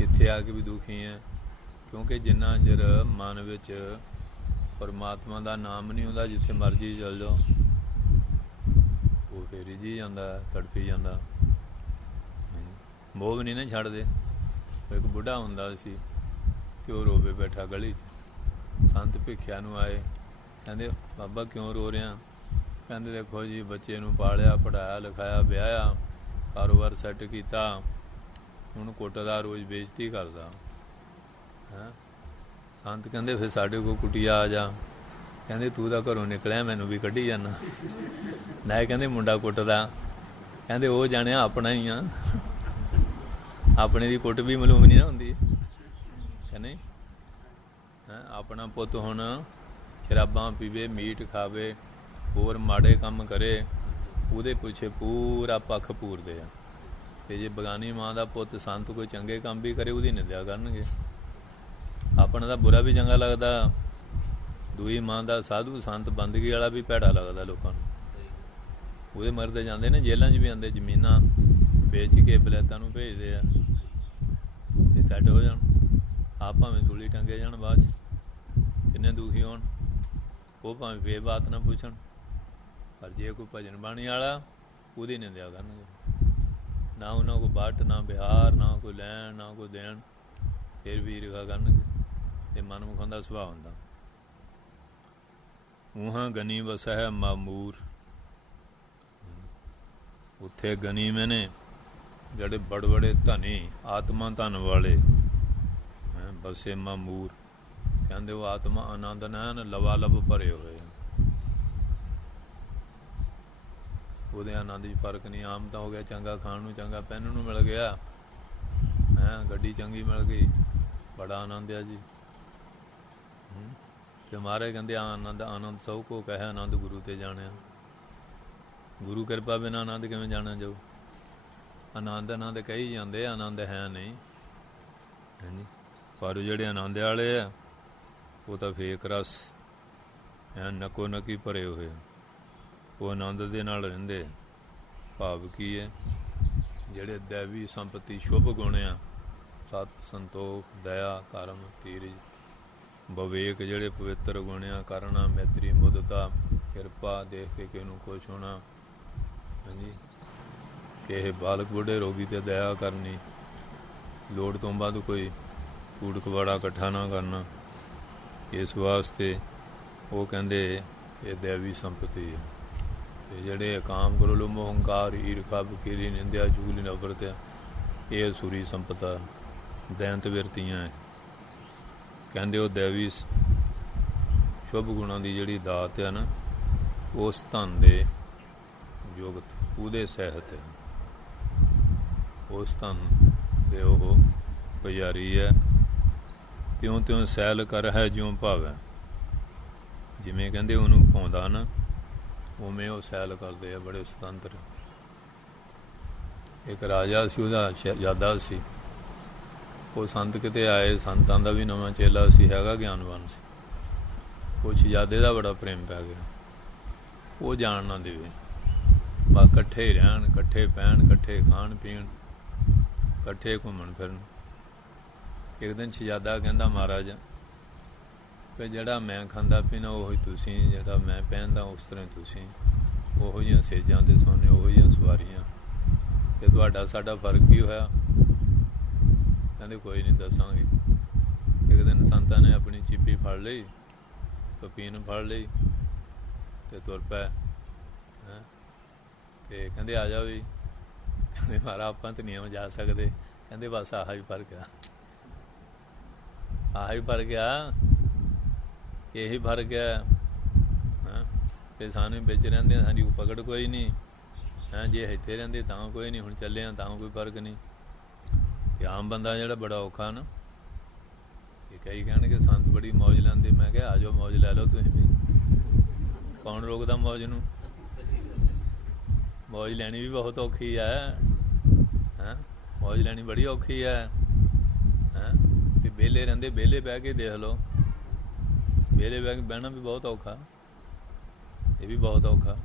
ਇੱਥੇ ਆ ਕੇ ਵੀ ਦੁਖੀ ਆ। ਕਿਉਂਕਿ ਜਿੰਨਾ ਚਿਰ ਮਨ ਵਿੱਚ ਪਰਮਾਤਮਾ ਦਾ ਨਾਮ ਨਹੀਂ ਹੁੰਦਾ, ਜਿੱਥੇ ਮਰਜ਼ੀ ਚਲ ਜਾਓ ਉਹ ਫਿਰ ਹੀ ਜਾਂਦਾ, ਤੜਫੀ ਜਾਂਦਾ। ਮੋਹ ਵੀ ਨਹੀਂ ਨਾ ਛੱਡਦੇ। ਇੱਕ ਬੁੱਢਾ ਹੁੰਦਾ ਸੀ ਅਤੇ ਉਹ ਰੋਵੇ ਬੈਠਾ ਗਲੀ 'ਚ। ਸੰਤ ਭਿੱਖਿਆ ਨੂੰ ਆਏ, ਕਹਿੰਦੇ ਬਾਬਾ ਕਿਉਂ ਰੋ ਰਿਹਾ? ਕਹਿੰਦੇ ਦੇਖੋ ਜੀ ਬੱਚੇ ਨੂੰ ਪਾਲਿਆ ਪੜ੍ਹਾਇਆ ਲਿਖਾਇਆ ਵਿਆਹਿਆ ਕਾਰੋਬਾਰ ਸੈੱਟ ਕੀਤਾ, ਹੁਣ ਕੁੱਟਦਾ ਰੋਜ਼ ਬੇਇੱਜ਼ਤੀ ਕਰਦਾ ਹੈਂ। ਸੰਤ ਕਹਿੰਦੇ ਫਿਰ ਸਾਡੇ ਕੋਲ ਕੁਟੀਆ ਆ ਜਾ। ਕਹਿੰਦੇ ਤੂੰ ਤਾਂ ਘਰੋਂ ਨਿਕਲਿਆ ਮੈਨੂੰ ਵੀ ਕੱਢੀ ਜਾਂਦਾ ਨਾ। ਕਹਿੰਦੇ ਮੁੰਡਾ ਕੁੱਟਦਾ, ਕਹਿੰਦੇ ਉਹ ਜਾਣਿਆ ਆਪਣਾ ਹੀ ਆ, ਆਪਣੇ ਦੀ ਕੁੱਟ ਵੀ ਮਾਲੂਮ ਨਹੀਂ ਨਾ ਹੁੰਦੀ ਕਿ ਨਹੀਂ ਹੈਂ। ਆਪਣਾ ਪੁੱਤ ਹੁਣ ਸ਼ਰਾਬਾਂ ਪੀਵੇ, ਮੀਟ ਖਾਵੇ, ਹੋਰ ਮਾੜੇ ਕੰਮ ਕਰੇ, ਉਹਦੇ ਪਿੱਛੇ ਪੂਰਾ ਪੱਖ ਪੂਰਦੇ ਆ। ਅਤੇ ਜੇ ਬਗਾਨੀ ਮਾਂ ਦਾ ਪੁੱਤ ਸੰਤ ਕੋਈ ਚੰਗੇ ਕੰਮ ਵੀ ਕਰੇ ਉਹਦੀ ਨਿੰਦਿਆ ਕਰਨਗੇ। ਆਪਣਾ ਤਾਂ ਬੁਰਾ ਵੀ ਚੰਗਾ ਲੱਗਦਾ, ਦੂਈ ਮਾਂ ਦਾ ਸਾਧੂ ਸੰਤ ਬੰਦਗੀ ਵਾਲਾ ਵੀ ਭੈੜਾ ਲੱਗਦਾ ਲੋਕਾਂ ਨੂੰ। ਉਹਦੇ ਮਰਦੇ ਜਾਂਦੇ ਨੇ, ਜੇਲ੍ਹਾਂ 'ਚ ਵੀ ਆਉਂਦੇ, ਜ਼ਮੀਨਾਂ ਵੇਚ ਕੇ ਬਲੈਤਾਂ ਨੂੰ ਭੇਜਦੇ ਆ ਤੇ ਸੈੱਟ ਹੋ ਜਾਣ। ਆਪ ਭਾਵੇਂ ਸੂਲੀ ਟੰਗੇ ਜਾਣ, ਬਾਅਦ 'ਚ ਕਿੰਨੇ ਦੁਖੀ ਹੋਣ। ਉਹ ਭਾਵੇਂ ਬੇਬਾਤ ਨਾ ਪੁੱਛਣ, ਪਰ ਜੇ ਕੋਈ ਭਜਨ ਬਾਣੀ ਵਾਲਾ ਉਹਦੀ ਨਿੰਦਿਆ ਕਰਨਗੇ। ਨਾ ਉਹਨਾਂ ਕੋਲ ਵੱਟ, ਨਾ ਬਿਹਾਰ, ਨਾ ਕੋਈ ਲੈਣ, ਨਾ ਕੋਈ ਦੇਣ, ਫਿਰ ਵੀ ਈਰਖਾ ਕਰਨਗੇ। ਅਤੇ ਮਨਮੁਖਾਂ ਦਾ ਸੁਭਾਅ ਹੁੰਦਾ। ਊਹਾਂ ਗਨੀ ਵਸਹਿ ਮਾਮੂਰ, ਉੱਥੇ ਗਨੀਮੇ ਨੇ ਜਿਹੜੇ ਬੜੇ ਬੜੇ ਧਨੀ ਆਤਮਾ ਧਨ ਵਾਲੇ ਬਸੇ ਮਾਮੂਰ। ਕਹਿੰਦੇ ਉਹ ਆਤਮਾ ਆਨੰਦ ਨੈਣ ਲਵਾ ਲਵ ਭਰੇ ਹੋਏ, ਉਹਦੇ ਆਨੰਦ 'ਚ ਫਰਕ ਨਹੀਂ। ਆਮ ਤਾਂ ਹੋ ਗਿਆ, ਚੰਗਾ ਖਾਣ ਨੂੰ, ਚੰਗਾ ਪਹਿਨਣ ਨੂੰ ਮਿਲ ਗਿਆ ਹੈਂ, ਗੱਡੀ ਚੰਗੀ ਮਿਲ ਗਈ, ਬੜਾ ਆਨੰਦ ਆ ਜੀ। ਅਤੇ ਮਹਾਰਾਜ ਕਹਿੰਦੇ ਆਨੰਦ ਆਨੰਦ ਸਭ ਕੋ ਕਹਿ, ਆਨੰਦ ਗੁਰੂ 'ਤੇ ਜਾਣਿਆ। ਗੁਰੂ ਕਿਰਪਾ ਬਿਨਾਂ ਆਨੰਦ ਕਿਵੇਂ ਜਾਣਿਆ ਜਾਊ? ਆਨੰਦ ਆਨੰਦ ਕਹੀ ਜਾਂਦੇ, ਆਨੰਦ ਹੈ ਨਹੀਂ ਹਾਂਜੀ। ਪਰ ਜਿਹੜੇ ਆਨੰਦ ਵਾਲੇ ਆ ਉਹ ਤਾਂ ਫੇਕ ਰਸ ਐ ਨਕੋ ਨਕੀ ਭਰੇ ਹੋਏ, ਉਹ ਆਨੰਦ ਦੇ ਨਾਲ ਰਹਿੰਦੇ। ਭਾਵ ਕੀ ਹੈ? ਜਿਹੜੇ ਦੈਵੀ ਸੰਪਤੀ ਸ਼ੁਭ ਗੁਣ ਆ, ਸਤ ਸੰਤੋਖ ਦਇਆ ਕਰਮ ਧੀਰਜ ਵਿਵੇਕ, ਜਿਹੜੇ ਪਵਿੱਤਰ ਗੁਣ ਆ, ਕਰਨਾ ਮੈਤਰੀ ਮੁਦਤਾ ਕਿਰਪਾ, ਦੇਖ ਕੇ ਕਿਸੇ ਨੂੰ ਖੁਸ਼ ਹੋਣਾ ਹਾਂਜੀ। ਕਿਸੇ ਬਾਲਕ ਬੁੱਢੇ ਰੋਗੀ 'ਤੇ ਦਇਆ ਕਰਨੀ, ਲੋੜ ਤੋਂ ਵੱਧ ਕੋਈ ਕੂੜ ਕਬਾੜਾ ਇਕੱਠਾ ਨਾ ਕਰਨਾ। ਇਸ ਵਾਸਤੇ ਉਹ ਕਹਿੰਦੇ ਇਹ ਦੈਵੀ ਸੰਪਤੀ ਹੈ। ਅਤੇ ਜਿਹੜੇ ਕਾਮ ਕ੍ਰੋਧ ਲੋਭ ਮੋਹ ਹੰਕਾਰ ਈਰਖਾ ਬਖੀਲੀ ਨਿੰਦਿਆ ਚੁਗਲੀ ਨਫ਼ਰਤ ਆ, ਇਹ ਅਸੁਰੀ ਸੰਪਤਾ ਦੈਂਤ ਬਿਰਤੀਆਂ ਹੈ। ਕਹਿੰਦੇ ਉਹ ਦੈਵੀ ਸ਼ੁਭ ਗੁਣਾਂ ਦੀ ਜਿਹੜੀ ਦਾਤ ਆ ਨਾ, ਉਸ ਧਨ ਦੇ ਯੁਗਤ ਉਹਦੇ ਸਹਿਤ ਹੈ, ਉਸ ਧਨ ਦੇ ਉਹ ਪੁਜਾਰੀ ਹੈ। ਤਿਉਂ ਤਿਉਂ ਸੈਲ ਕਰ ਹੈ ਜਿਉਂ ਭਾਵੈ, ਜਿਵੇਂ ਕਹਿੰਦੇ ਉਹਨੂੰ ਭਾਉਂਦਾ ਨਾ, ਉਵੇਂ ਉਹ ਸੈਲ ਕਰਦੇ ਆ, ਬੜੇ ਸੁਤੰਤਰ। ਇੱਕ ਰਾਜਾ ਸੀ, ਉਹਦਾ ਸ਼ਹਿਜ਼ਾਦਾ ਸੀ। ਉਹ ਸੰਤ ਕਿਤੇ ਆਏ, ਸੰਤਾਂ ਦਾ ਵੀ ਨਵਾਂ ਚੇਲਾ ਸੀ, ਹੈਗਾ ਗਿਆਨਵਾਨ ਸੀ। ਉਹ ਸ਼ਹਿਜ਼ਾਦੇ ਦਾ ਬੜਾ ਪ੍ਰੇਮ ਪੈ ਗਿਆ, ਉਹ ਜਾਣ ਨਾ ਦੇਵੇ, ਬਸ ਇਕੱਠੇ ਰਹਿਣ, ਇਕੱਠੇ ਪੈਣ, ਇਕੱਠੇ ਖਾਣ ਪੀਣ, ਇਕੱਠੇ ਘੁੰਮਣ ਫਿਰਨ। ਇੱਕ ਦਿਨ ਸ਼ਹਿਜ਼ਾਦਾ ਕਹਿੰਦਾ ਮਹਾਰਾਜ ਕਿ ਜਿਹੜਾ ਮੈਂ ਖਾਂਦਾ ਪੀਣਾ ਉਹੀ ਤੁਸੀਂ, ਜਿਹੜਾ ਮੈਂ ਪਹਿਨਦਾ ਉਸ ਤਰ੍ਹਾਂ ਤੁਸੀਂ, ਉਹੋ ਜਿਹੀਆਂ ਸੇਜਾਂ 'ਤੇ ਸੋਨੇ, ਉਹੋ ਜਿਹੀਆਂ ਸਵਾਰੀਆਂ, ਅਤੇ ਤੁਹਾਡਾ ਸਾਡਾ ਫਰਕ ਕੀ ਹੋਇਆ? ਕਹਿੰਦੇ ਕੋਈ ਨਹੀਂ ਦੱਸਾਂਗੇ। ਇੱਕ ਦਿਨ ਸੰਤਾਂ ਨੇ ਆਪਣੀ ਚੀਪੀ ਫੜ ਲਈ, ਕਪੀਨ ਫੜ ਲਈ ਅਤੇ ਤੁਰ ਪਏ ਹੈਂ। ਅਤੇ ਕਹਿੰਦੇ ਆ ਜਾ ਵੀ। ਕਹਿੰਦੇ ਮਹਾਰਾਜ ਆਪਾਂ ਤਾਂ ਨਹੀਂ ਜਾ ਸਕਦੇ, ਕਹਿੰਦੇ ਬਸ ਆਹ ਹੀ ਫਰਕ ਆ, ਆਹ ਹੀ ਫਰਕ ਆ, ਇਹੀ ਫਰਕ ਹੈ। ਤੇ ਸਾਨੂੰ ਵਿੱਚ ਰਹਿੰਦੇ ਸਾਡੀ ਕੋਈ ਪਕੜ ਕੋਈ ਨਹੀਂ ਹੈਂ, ਜੇ ਇੱਥੇ ਰਹਿੰਦੇ ਤਾਂ ਕੋਈ ਨਹੀਂ, ਹੁਣ ਚੱਲੇ ਆ ਤਾਂ ਕੋਈ ਫਰਕ ਨਹੀਂ। ਤੇ ਆਮ ਬੰਦਾ ਜਿਹੜਾ ਬੜਾ ਔਖਾ ਨਾ, ਤੇ ਕਈ ਕਹਿਣਗੇ ਸੰਤ ਬੜੀ ਮੌਜ ਲੈਂਦੇ। ਮੈਂ ਕਿਹਾ ਆ ਜਾਓ ਮੌਜ ਲੈ ਲਓ ਤੁਸੀਂ ਵੀ, ਕੌਣ ਰੋਕਦਾ ਮੌਜ ਨੂੰ? ਮੌਜ ਲੈਣੀ ਵੀ ਬਹੁਤ ਔਖੀ ਹੈ, ਮੌਜ ਲੈਣੀ ਬੜੀ ਔਖੀ ਹੈ। ਤੇ ਵਿਹਲੇ ਰਹਿੰਦੇ, ਵਿਹਲੇ ਬਹਿ ਕੇ ਦੇਖ ਲਓ, ਵਿਹਲੇ ਬਹਿ ਕੇ ਬਹਿਣਾ ਵੀ ਬਹੁਤ ਔਖਾ, ਇਹ ਵੀ ਬਹੁਤ ਔਖਾ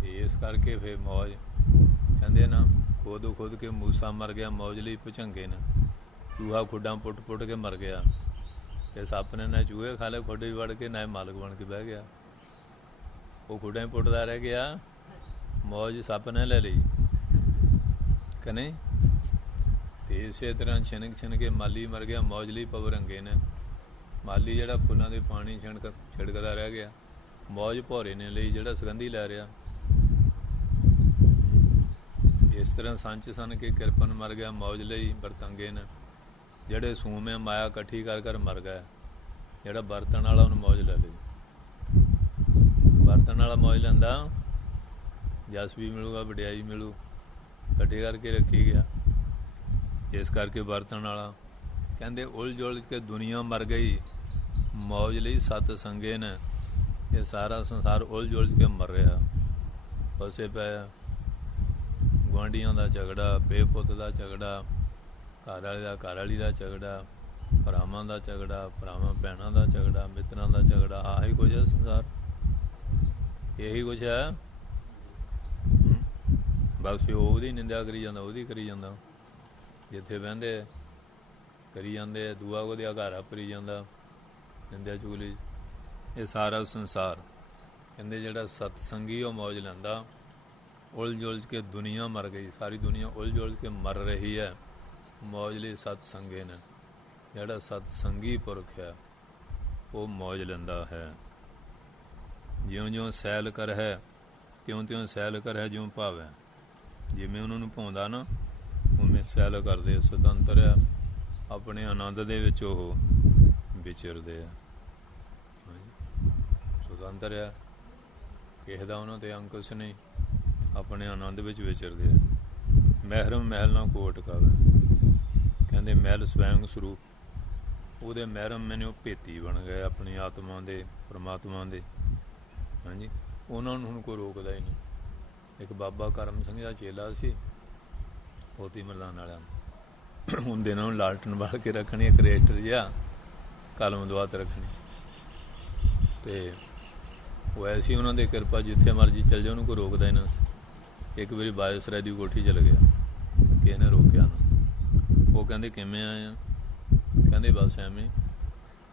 ਤੇ ਇਸ ਕਰਕੇ ਫਿਰ ਮੌਜ ਕਹਿੰਦੇ ਨਾ, ਖੁਦ ਕੇ ਮੂਸਾ ਮਰ ਗਿਆ ਮੌਜ ਲਈ ਭੁਚੰਗੇ ਨੇ, ਚੂਹਾ ਖੁੱਡਾਂ ਪੁੱਟ ਪੁੱਟ ਕੇ ਮਰ ਗਿਆ, ਤੇ ਸੱਪ ਨੇ ਨਾ ਚੂਹੇ ਖਾ ਲਏ ਖੁੱਡ ਵੀ ਵੜ ਕੇ, ਨਾ ਮਾਲਕ ਬਣ ਕੇ ਬਹਿ ਗਿਆ। ਉਹ ਖੁੱਡਾਂ ਹੀ ਪੁੱਟਦਾ ਰਹਿ ਗਿਆ, ਮੌਜ ਸੱਪ ਨੇ ਲੈ ਲਈ ਕਿ ਨਹੀਂ। ਤੇ ਇਸੇ ਤਰ੍ਹਾਂ ਛਿਨਕ ਕੇ ਮਾਲੀ ਮਰ ਗਿਆ, ਮੌਜ ਲਈ ਪਵਰੰਗੇ ਨੇ। ਮਾਲੀ ਜਿਹੜਾ ਫੁੱਲਾਂ ਦੇ ਪਾਣੀ ਛਿੜਕਦਾ ਰਹਿ ਗਿਆ, ਮੌਜ ਭੌਰੇ ਨੇ ਲਈ ਜਿਹੜਾ ਸੁਗੰਧੀ ਲੈ ਰਿਹਾ। ਇਸ ਤਰ੍ਹਾਂ ਸੰਚ ਸਨ ਕੇ ਕਿਰਪਨ ਮਰ ਗਿਆ, ਮੌਜ ਲਈ ਵਰਤੰਗੇ ਨੇ। ਜਿਹੜੇ ਸੂਮੇ ਮਾਇਆ ਇਕੱਠੀ ਕਰ ਮਰ ਗਏ, ਜਿਹੜਾ ਵਰਤਣ ਵਾਲਾ ਉਹਨੂੰ ਮੌਜ ਲੈ ਲਈ। ਵਰਤਣ ਵਾਲਾ ਮੌਜ ਲੈਂਦਾ, ਜਸ ਵੀ ਮਿਲੂਗਾ, ਵਡਿਆਈ ਮਿਲੂ, ਇਕੱਠੀ ਕਰਕੇ ਰੱਖੀ ਗਿਆ। ਇਸ ਕਰਕੇ ਵਰਤਣ ਵਾਲਾ ਕਹਿੰਦੇ ਉਲਝ ਉਲਝ ਕੇ ਦੁਨੀਆ ਮਰ ਗਈ, ਮੌਜ ਲਈ ਸਤ ਸੰਗੇ ਨੇ। ਇਹ ਸਾਰਾ ਸੰਸਾਰ ਉਲਝ ਉਲਝ ਕੇ ਮਰ ਰਿਹਾ, ਫਸੇ ਪਿਆ। ਗੁਆਂਢੀਆਂ ਦਾ ਝਗੜਾ, ਬੇਪੁੱਤ ਦਾ ਝਗੜਾ, ਘਰ ਵਾਲੇ ਦਾ ਘਰ ਵਾਲੀ ਦਾ ਝਗੜਾ, ਭਰਾਵਾਂ ਦਾ ਝਗੜਾ, ਭਰਾਵਾਂ ਭੈਣਾਂ ਦਾ ਝਗੜਾ, ਮਿੱਤਰਾਂ ਦਾ ਝਗੜਾ। ਆਹੀ ਕੁਝ ਹੈ ਸੰਸਾਰ, ਇਹੀ ਕੁਝ ਹੈ। ਬਸ ਉਹਦੀ ਨਿੰਦਿਆ ਕਰੀ ਜਾਂਦਾ, ਉਹਦੀ ਕਰੀ ਜਾਂਦਾ, ਜਿੱਥੇ ਬਹਿੰਦੇ ਕਰੀ ਜਾਂਦੇ, ਦੂਆ ਉਹਦੇ ਘਾਰਾ ਭਰੀ ਜਾਂਦਾ, ਨਿੰਦਿਆ ਚੁਗਲੀ। ਇਹ ਸਾਰਾ ਸੰਸਾਰ ਕਹਿੰਦੇ ਜਿਹੜਾ ਸਤਸੰਗੀ ਉਹ ਮੌਜ ਲੈਂਦਾ। ਉਲਝ ਉਲਝ ਕੇ ਦੁਨੀਆ ਮਰ ਗਈ, ਸਾਰੀ ਦੁਨੀਆ ਉਲਝ ਉਲਝ ਕੇ ਮਰ ਰਹੀ ਹੈ, ਮੌਜ ਲਈ ਸਤਸੰਗੇ ਨੇ। ਜਿਹੜਾ ਸਤਸੰਗੀ ਪੁਰਖ ਹੈ ਉਹ ਮੌਜ ਲੈਂਦਾ ਹੈ। ਜਿਉਂ ਜਿਉਂ ਸੈਲ ਕਰ ਹੈ, ਤਿਉਂ ਤਿਉਂ ਸੈਲ ਕਰ ਹੈ ਜਿਉਂ ਭਾਵੈ। ਜਿਵੇਂ ਉਹਨਾਂ ਨੂੰ ਭਾਉਂਦਾ ਨਾ, ਉਵੇਂ ਸੈਲ ਕਰਦੇ, ਸੁਤੰਤਰ ਆ, ਆਪਣੇ ਆਨੰਦ ਦੇ ਵਿੱਚ ਉਹ ਵਿਚਰਦੇ ਆ, ਸੁਤੰਤਰ ਆ, ਕਿਸੇ ਦਾ ਉਹਨਾਂ 'ਤੇ ਅੰਕੁਸ਼ ਨਹੀਂ, ਆਪਣੇ ਆਨੰਦ ਵਿੱਚ ਵਿਚਰਦੇ ਆ। ਮਹਿਰਮ ਮਹਿਲ ਨਾ ਕੋ ਟਿਕਾਵੇ, ਕਹਿੰਦੇ ਮਹਿਲ ਸਵੈੰਗ ਸਰੂਪ, ਉਹਦੇ ਮਹਿਰਮ ਮੈਨੂੰ ਭੇਤੀ ਬਣ ਗਏ ਆਪਣੀ ਆਤਮਾ ਦੇ, ਪਰਮਾਤਮਾ ਦੇ। ਹਾਂਜੀ, ਉਹਨਾਂ ਨੂੰ ਹੁਣ ਕੋਈ ਰੋਕਦਾ ਹੀ ਨਹੀਂ। ਇੱਕ ਬਾਬਾ ਕਰਮ ਸਿੰਘ ਦਾ ਚੇਲਾ ਸੀ, ਹੋਤੀ ਮਰਦਾਨ ਵਾਲਿਆਂ ਨੂੰ, ਹੁੰਦੇ ਇਹਨਾਂ ਨੂੰ ਲਾਲਟਨ ਬਾਲ ਕੇ ਰੱਖਣੀ, ਇੱਕ ਰਜਿਸਟਰ ਜਿਹਾ ਕਲਮ ਦਵਾਤ ਰੱਖਣੀ, ਤੇ ਉਹ ਐਸੀ ਉਹਨਾਂ ਦੀ ਕਿਰਪਾ, ਜਿੱਥੇ ਮਰਜ਼ੀ ਚੱਲ ਜਾਓ ਉਹਨੂੰ ਕੋਈ ਰੋਕਦਾ ਹੀ ਨਾ ਸੀ। ਇੱਕ ਵਾਰੀ ਬਾਇਸਰਾਏ ਦੀ ਕੋਠੀ ਚਲ ਗਿਆ, ਕਿਸੇ ਨੇ ਰੋਕਿਆ ਨਾ। ਉਹ ਕਹਿੰਦੇ ਕਿਵੇਂ ਆਏ ਆ? ਕਹਿੰਦੇ ਬਸ ਐਵੇਂ।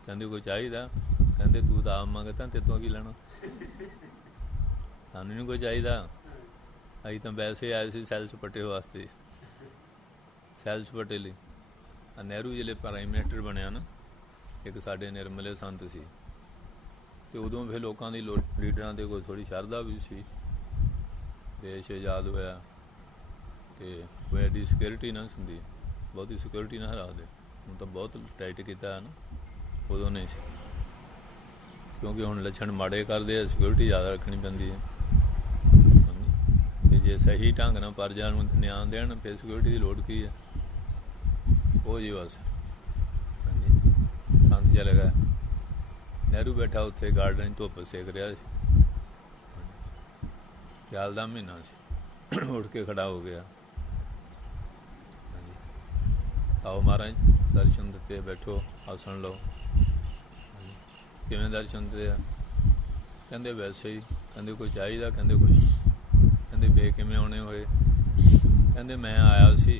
ਕਹਿੰਦੇ ਕੋਈ ਚਾਹੀਦਾ? ਕਹਿੰਦੇ ਤੂੰ ਤਾਂ ਆਪ ਮੰਗਦਾ, ਤੇ ਤੂੰ ਕੀ ਲੈਣਾ, ਸਾਨੂੰ ਨਹੀਂ ਕੋਈ ਚਾਹੀਦਾ, ਅਸੀਂ ਤਾਂ ਵੈਸੇ ਆਏ ਸੀ ਸੈਲ ਸਪਾਟੇ ਵਾਸਤੇ, ਸੈਲ ਸਪਾਟੇ ਲਈ। ਨਹਿਰੂ ਜ਼ਿਲ੍ਹੇ ਪ੍ਰਾਈਮ ਮਿਨਿਸਟਰ ਬਣਿਆ ਨਾ, ਇੱਕ ਸਾਡੇ ਨਿਰਮਲੇ ਸੰਤ ਸੀ, ਤੇ ਉਦੋਂ ਫਿਰ ਲੋਕਾਂ ਦੀ ਲੀਡਰਾਂ ਦੇ ਕੋਲ ਥੋੜ੍ਹੀ ਸ਼ਰਧਾ ਵੀ ਸੀ। ਦੇਸ਼ ਆਜ਼ਾਦ ਹੋਇਆ ਤੇ ਕੋਈ ਐਡੀ ਸਿਕਿਉਰਿਟੀ ਨਾ ਹੁੰਦੀ, ਬਹੁਤੀ ਸਿਕਿਉਰਿਟੀ ਨਾ ਰੱਖਦੇ। ਹੁਣ ਤਾਂ ਬਹੁਤ ਟਾਈਟ ਕੀਤਾ ਹੈ ਨਾ, ਉਦੋਂ ਨਹੀਂ ਸੀ, ਕਿਉਂਕਿ ਹੁਣ ਲੱਛਣ ਮਾੜੇ ਕਰਦੇ ਆ, ਸਿਕਿਉਰਿਟੀ ਜ਼ਿਆਦਾ ਰੱਖਣੀ ਪੈਂਦੀ ਹੈ। ਤੇ ਜੇ ਸਹੀ ਢੰਗ ਨਾਲ ਪ੍ਰਜਾ ਨੂੰ ਨਿਆਂ ਦੇਣ, ਫਿਰ ਸਿਕਿਉਰਿਟੀ ਦੀ ਲੋੜ ਕੀ ਹੈ? ਉਹ ਜੀ ਬਸ। ਹਾਂਜੀ, ਸੰਤ ਚਲੇ ਗਿਆ, ਨਹਿਰੂ ਬੈਠਾ ਉੱਥੇ ਗਾਰਡਨ 'ਚ ਧੁੱਪ ਸੇਕ ਰਿਹਾ ਸੀ, ਸਿਆਲ ਦਾ ਮਹੀਨਾ ਸੀ, ਉੱਠ ਕੇ ਖੜਾ ਹੋ ਗਿਆ। ਹਾਂਜੀ, ਆਓ ਮਹਾਰਾਜ ਦਰਸ਼ਨ ਦਿੱਤੇ, ਬੈਠੋ, ਆਸਣ ਲਓ। ਕਿਵੇਂ ਦਰਸ਼ਨ ਦਿੱਤੇ ਆ? ਕਹਿੰਦੇ ਵੈਸੇ ਹੀ। ਕਹਿੰਦੇ ਕੋਈ ਚਾਹੀਦਾ? ਕਹਿੰਦੇ ਕੁਛ। ਕਹਿੰਦੇ ਬੇ ਕਿਵੇਂ ਆਉਣੇ ਹੋਏ? ਕਹਿੰਦੇ ਮੈਂ ਆਇਆ ਸੀ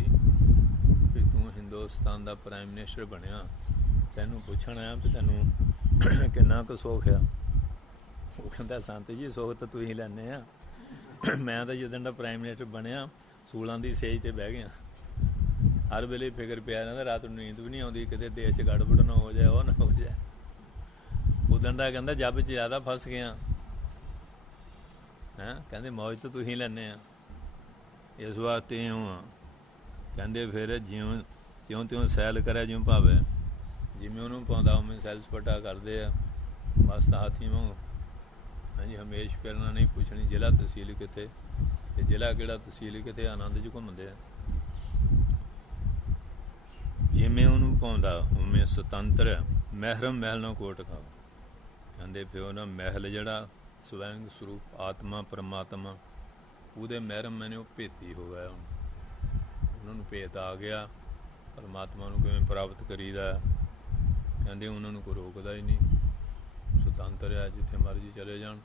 ਵੀ ਤੂੰ ਹਿੰਦੁਸਤਾਨ ਦਾ ਪ੍ਰਾਈਮ ਮਿਨਿਸਟਰ ਬਣਿਆ, ਤੈਨੂੰ ਪੁੱਛਣ ਆਇਆ ਵੀ ਤੈਨੂੰ ਕਿੰਨਾ ਕੁ ਸੁੱਖ ਆ। ਉਹ ਕਹਿੰਦਾ ਸੰਤ ਜੀ ਸੁੱਖ ਤਾਂ ਤੁਸੀਂ ਲੈਂਦੇ ਆ, ਮੈਂ ਤਾਂ ਜਿੱਦਣ ਦਾ ਪ੍ਰਾਈਮ ਮਿਨਿਸਟਰ ਬਣਿਆ ਸੂਲਾਂ ਦੀ ਸੇਜ 'ਤੇ ਬਹਿ ਗਿਆ। ਹਰ ਵੇਲੇ ਫਿਕਰ ਪਿਆ ਰਹਿੰਦਾ, ਰਾਤ ਨੂੰ ਨੀਂਦ ਵੀ ਨਹੀਂ ਆਉਂਦੀ, ਕਿਤੇ ਦੇਸ਼ 'ਚ ਗੜਬੜ ਨਾ ਹੋ ਜਾਏ, ਉਹ ਨਾ ਹੋ ਜਾਏ। ਉਦਣ ਦਾ ਕਹਿੰਦਾ ਜੱਬ 'ਚ ਜ਼ਿਆਦਾ ਫਸ ਗਿਆ ਹੈਂ। ਕਹਿੰਦੇ ਮੌਜ ਤਾਂ ਤੁਸੀਂ ਲੈਂਦੇ ਆ, ਇਸ ਵਾਸਤੇ ਇਉਂ ਆ। ਕਹਿੰਦੇ ਫਿਰ ਜਿਉਂ ਤਿਉਂ ਸੈਲ ਕਰਿਆ ਜਿਉਂ ਭਾਵੇਂ, ਜਿਵੇਂ ਉਹਨੂੰ ਪਾਉਂਦਾ ਉਵੇਂ ਸੈਲ ਸਪਾਟਾ ਕਰਦੇ ਆ। ਬਸ ਹਾਥੀ ਵਾਂਗ ਹਾਂਜੀ ਹਮੇਸ਼ ਫਿਰਨਾ, ਨਹੀਂ ਪੁੱਛਣੀ ਜ਼ਿਲ੍ਹਾ ਤਹਿਸੀਲ ਕਿੱਥੇ ਤੇ ਜ਼ਿਲ੍ਹਾ ਕਿਹੜਾ ਤਹਿਸੀਲ ਕਿਤੇ, ਆਨੰਦ 'ਚ ਘੁੰਮਦੇ ਆ। ਜਿਵੇਂ ਉਹਨੂੰ ਪਾਉਂਦਾ ਉਵੇਂ ਸੁਤੰਤਰ ਮਹਿਰਮ ਮਹਿਲ ਨੂੰ ਕੋਟ ਖਾਓ। ਕਹਿੰਦੇ ਫਿਰ ਉਹਨਾਂ ਮਹਿਲ ਜਿਹੜਾ ਸਵੈੰਗ ਸਰੂਪ ਆਤਮਾ ਪਰਮਾਤਮਾ ਉਹਦੇ ਮਹਿਰਮ ਮੈਨੇ ਉਹ ਭੇਤੀ ਹੋ ਗਿਆ। ਹੁਣ ਉਹਨਾਂ ਨੂੰ ਭੇਤ ਆ ਗਿਆ। ਪਰਮਾਤਮਾ ਨੂੰ ਕਿਵੇਂ ਪ੍ਰਾਪਤ ਕਰੀਦਾ, ਕਹਿੰਦੇ ਉਹਨਾਂ ਨੂੰ ਕੋਈ ਰੋਕਦਾ ਹੀ ਨਹੀਂ, ਸੁਤੰਤਰ ਹੈ, ਜਿੱਥੇ ਮਰਜ਼ੀ ਚਲੇ ਜਾਣ,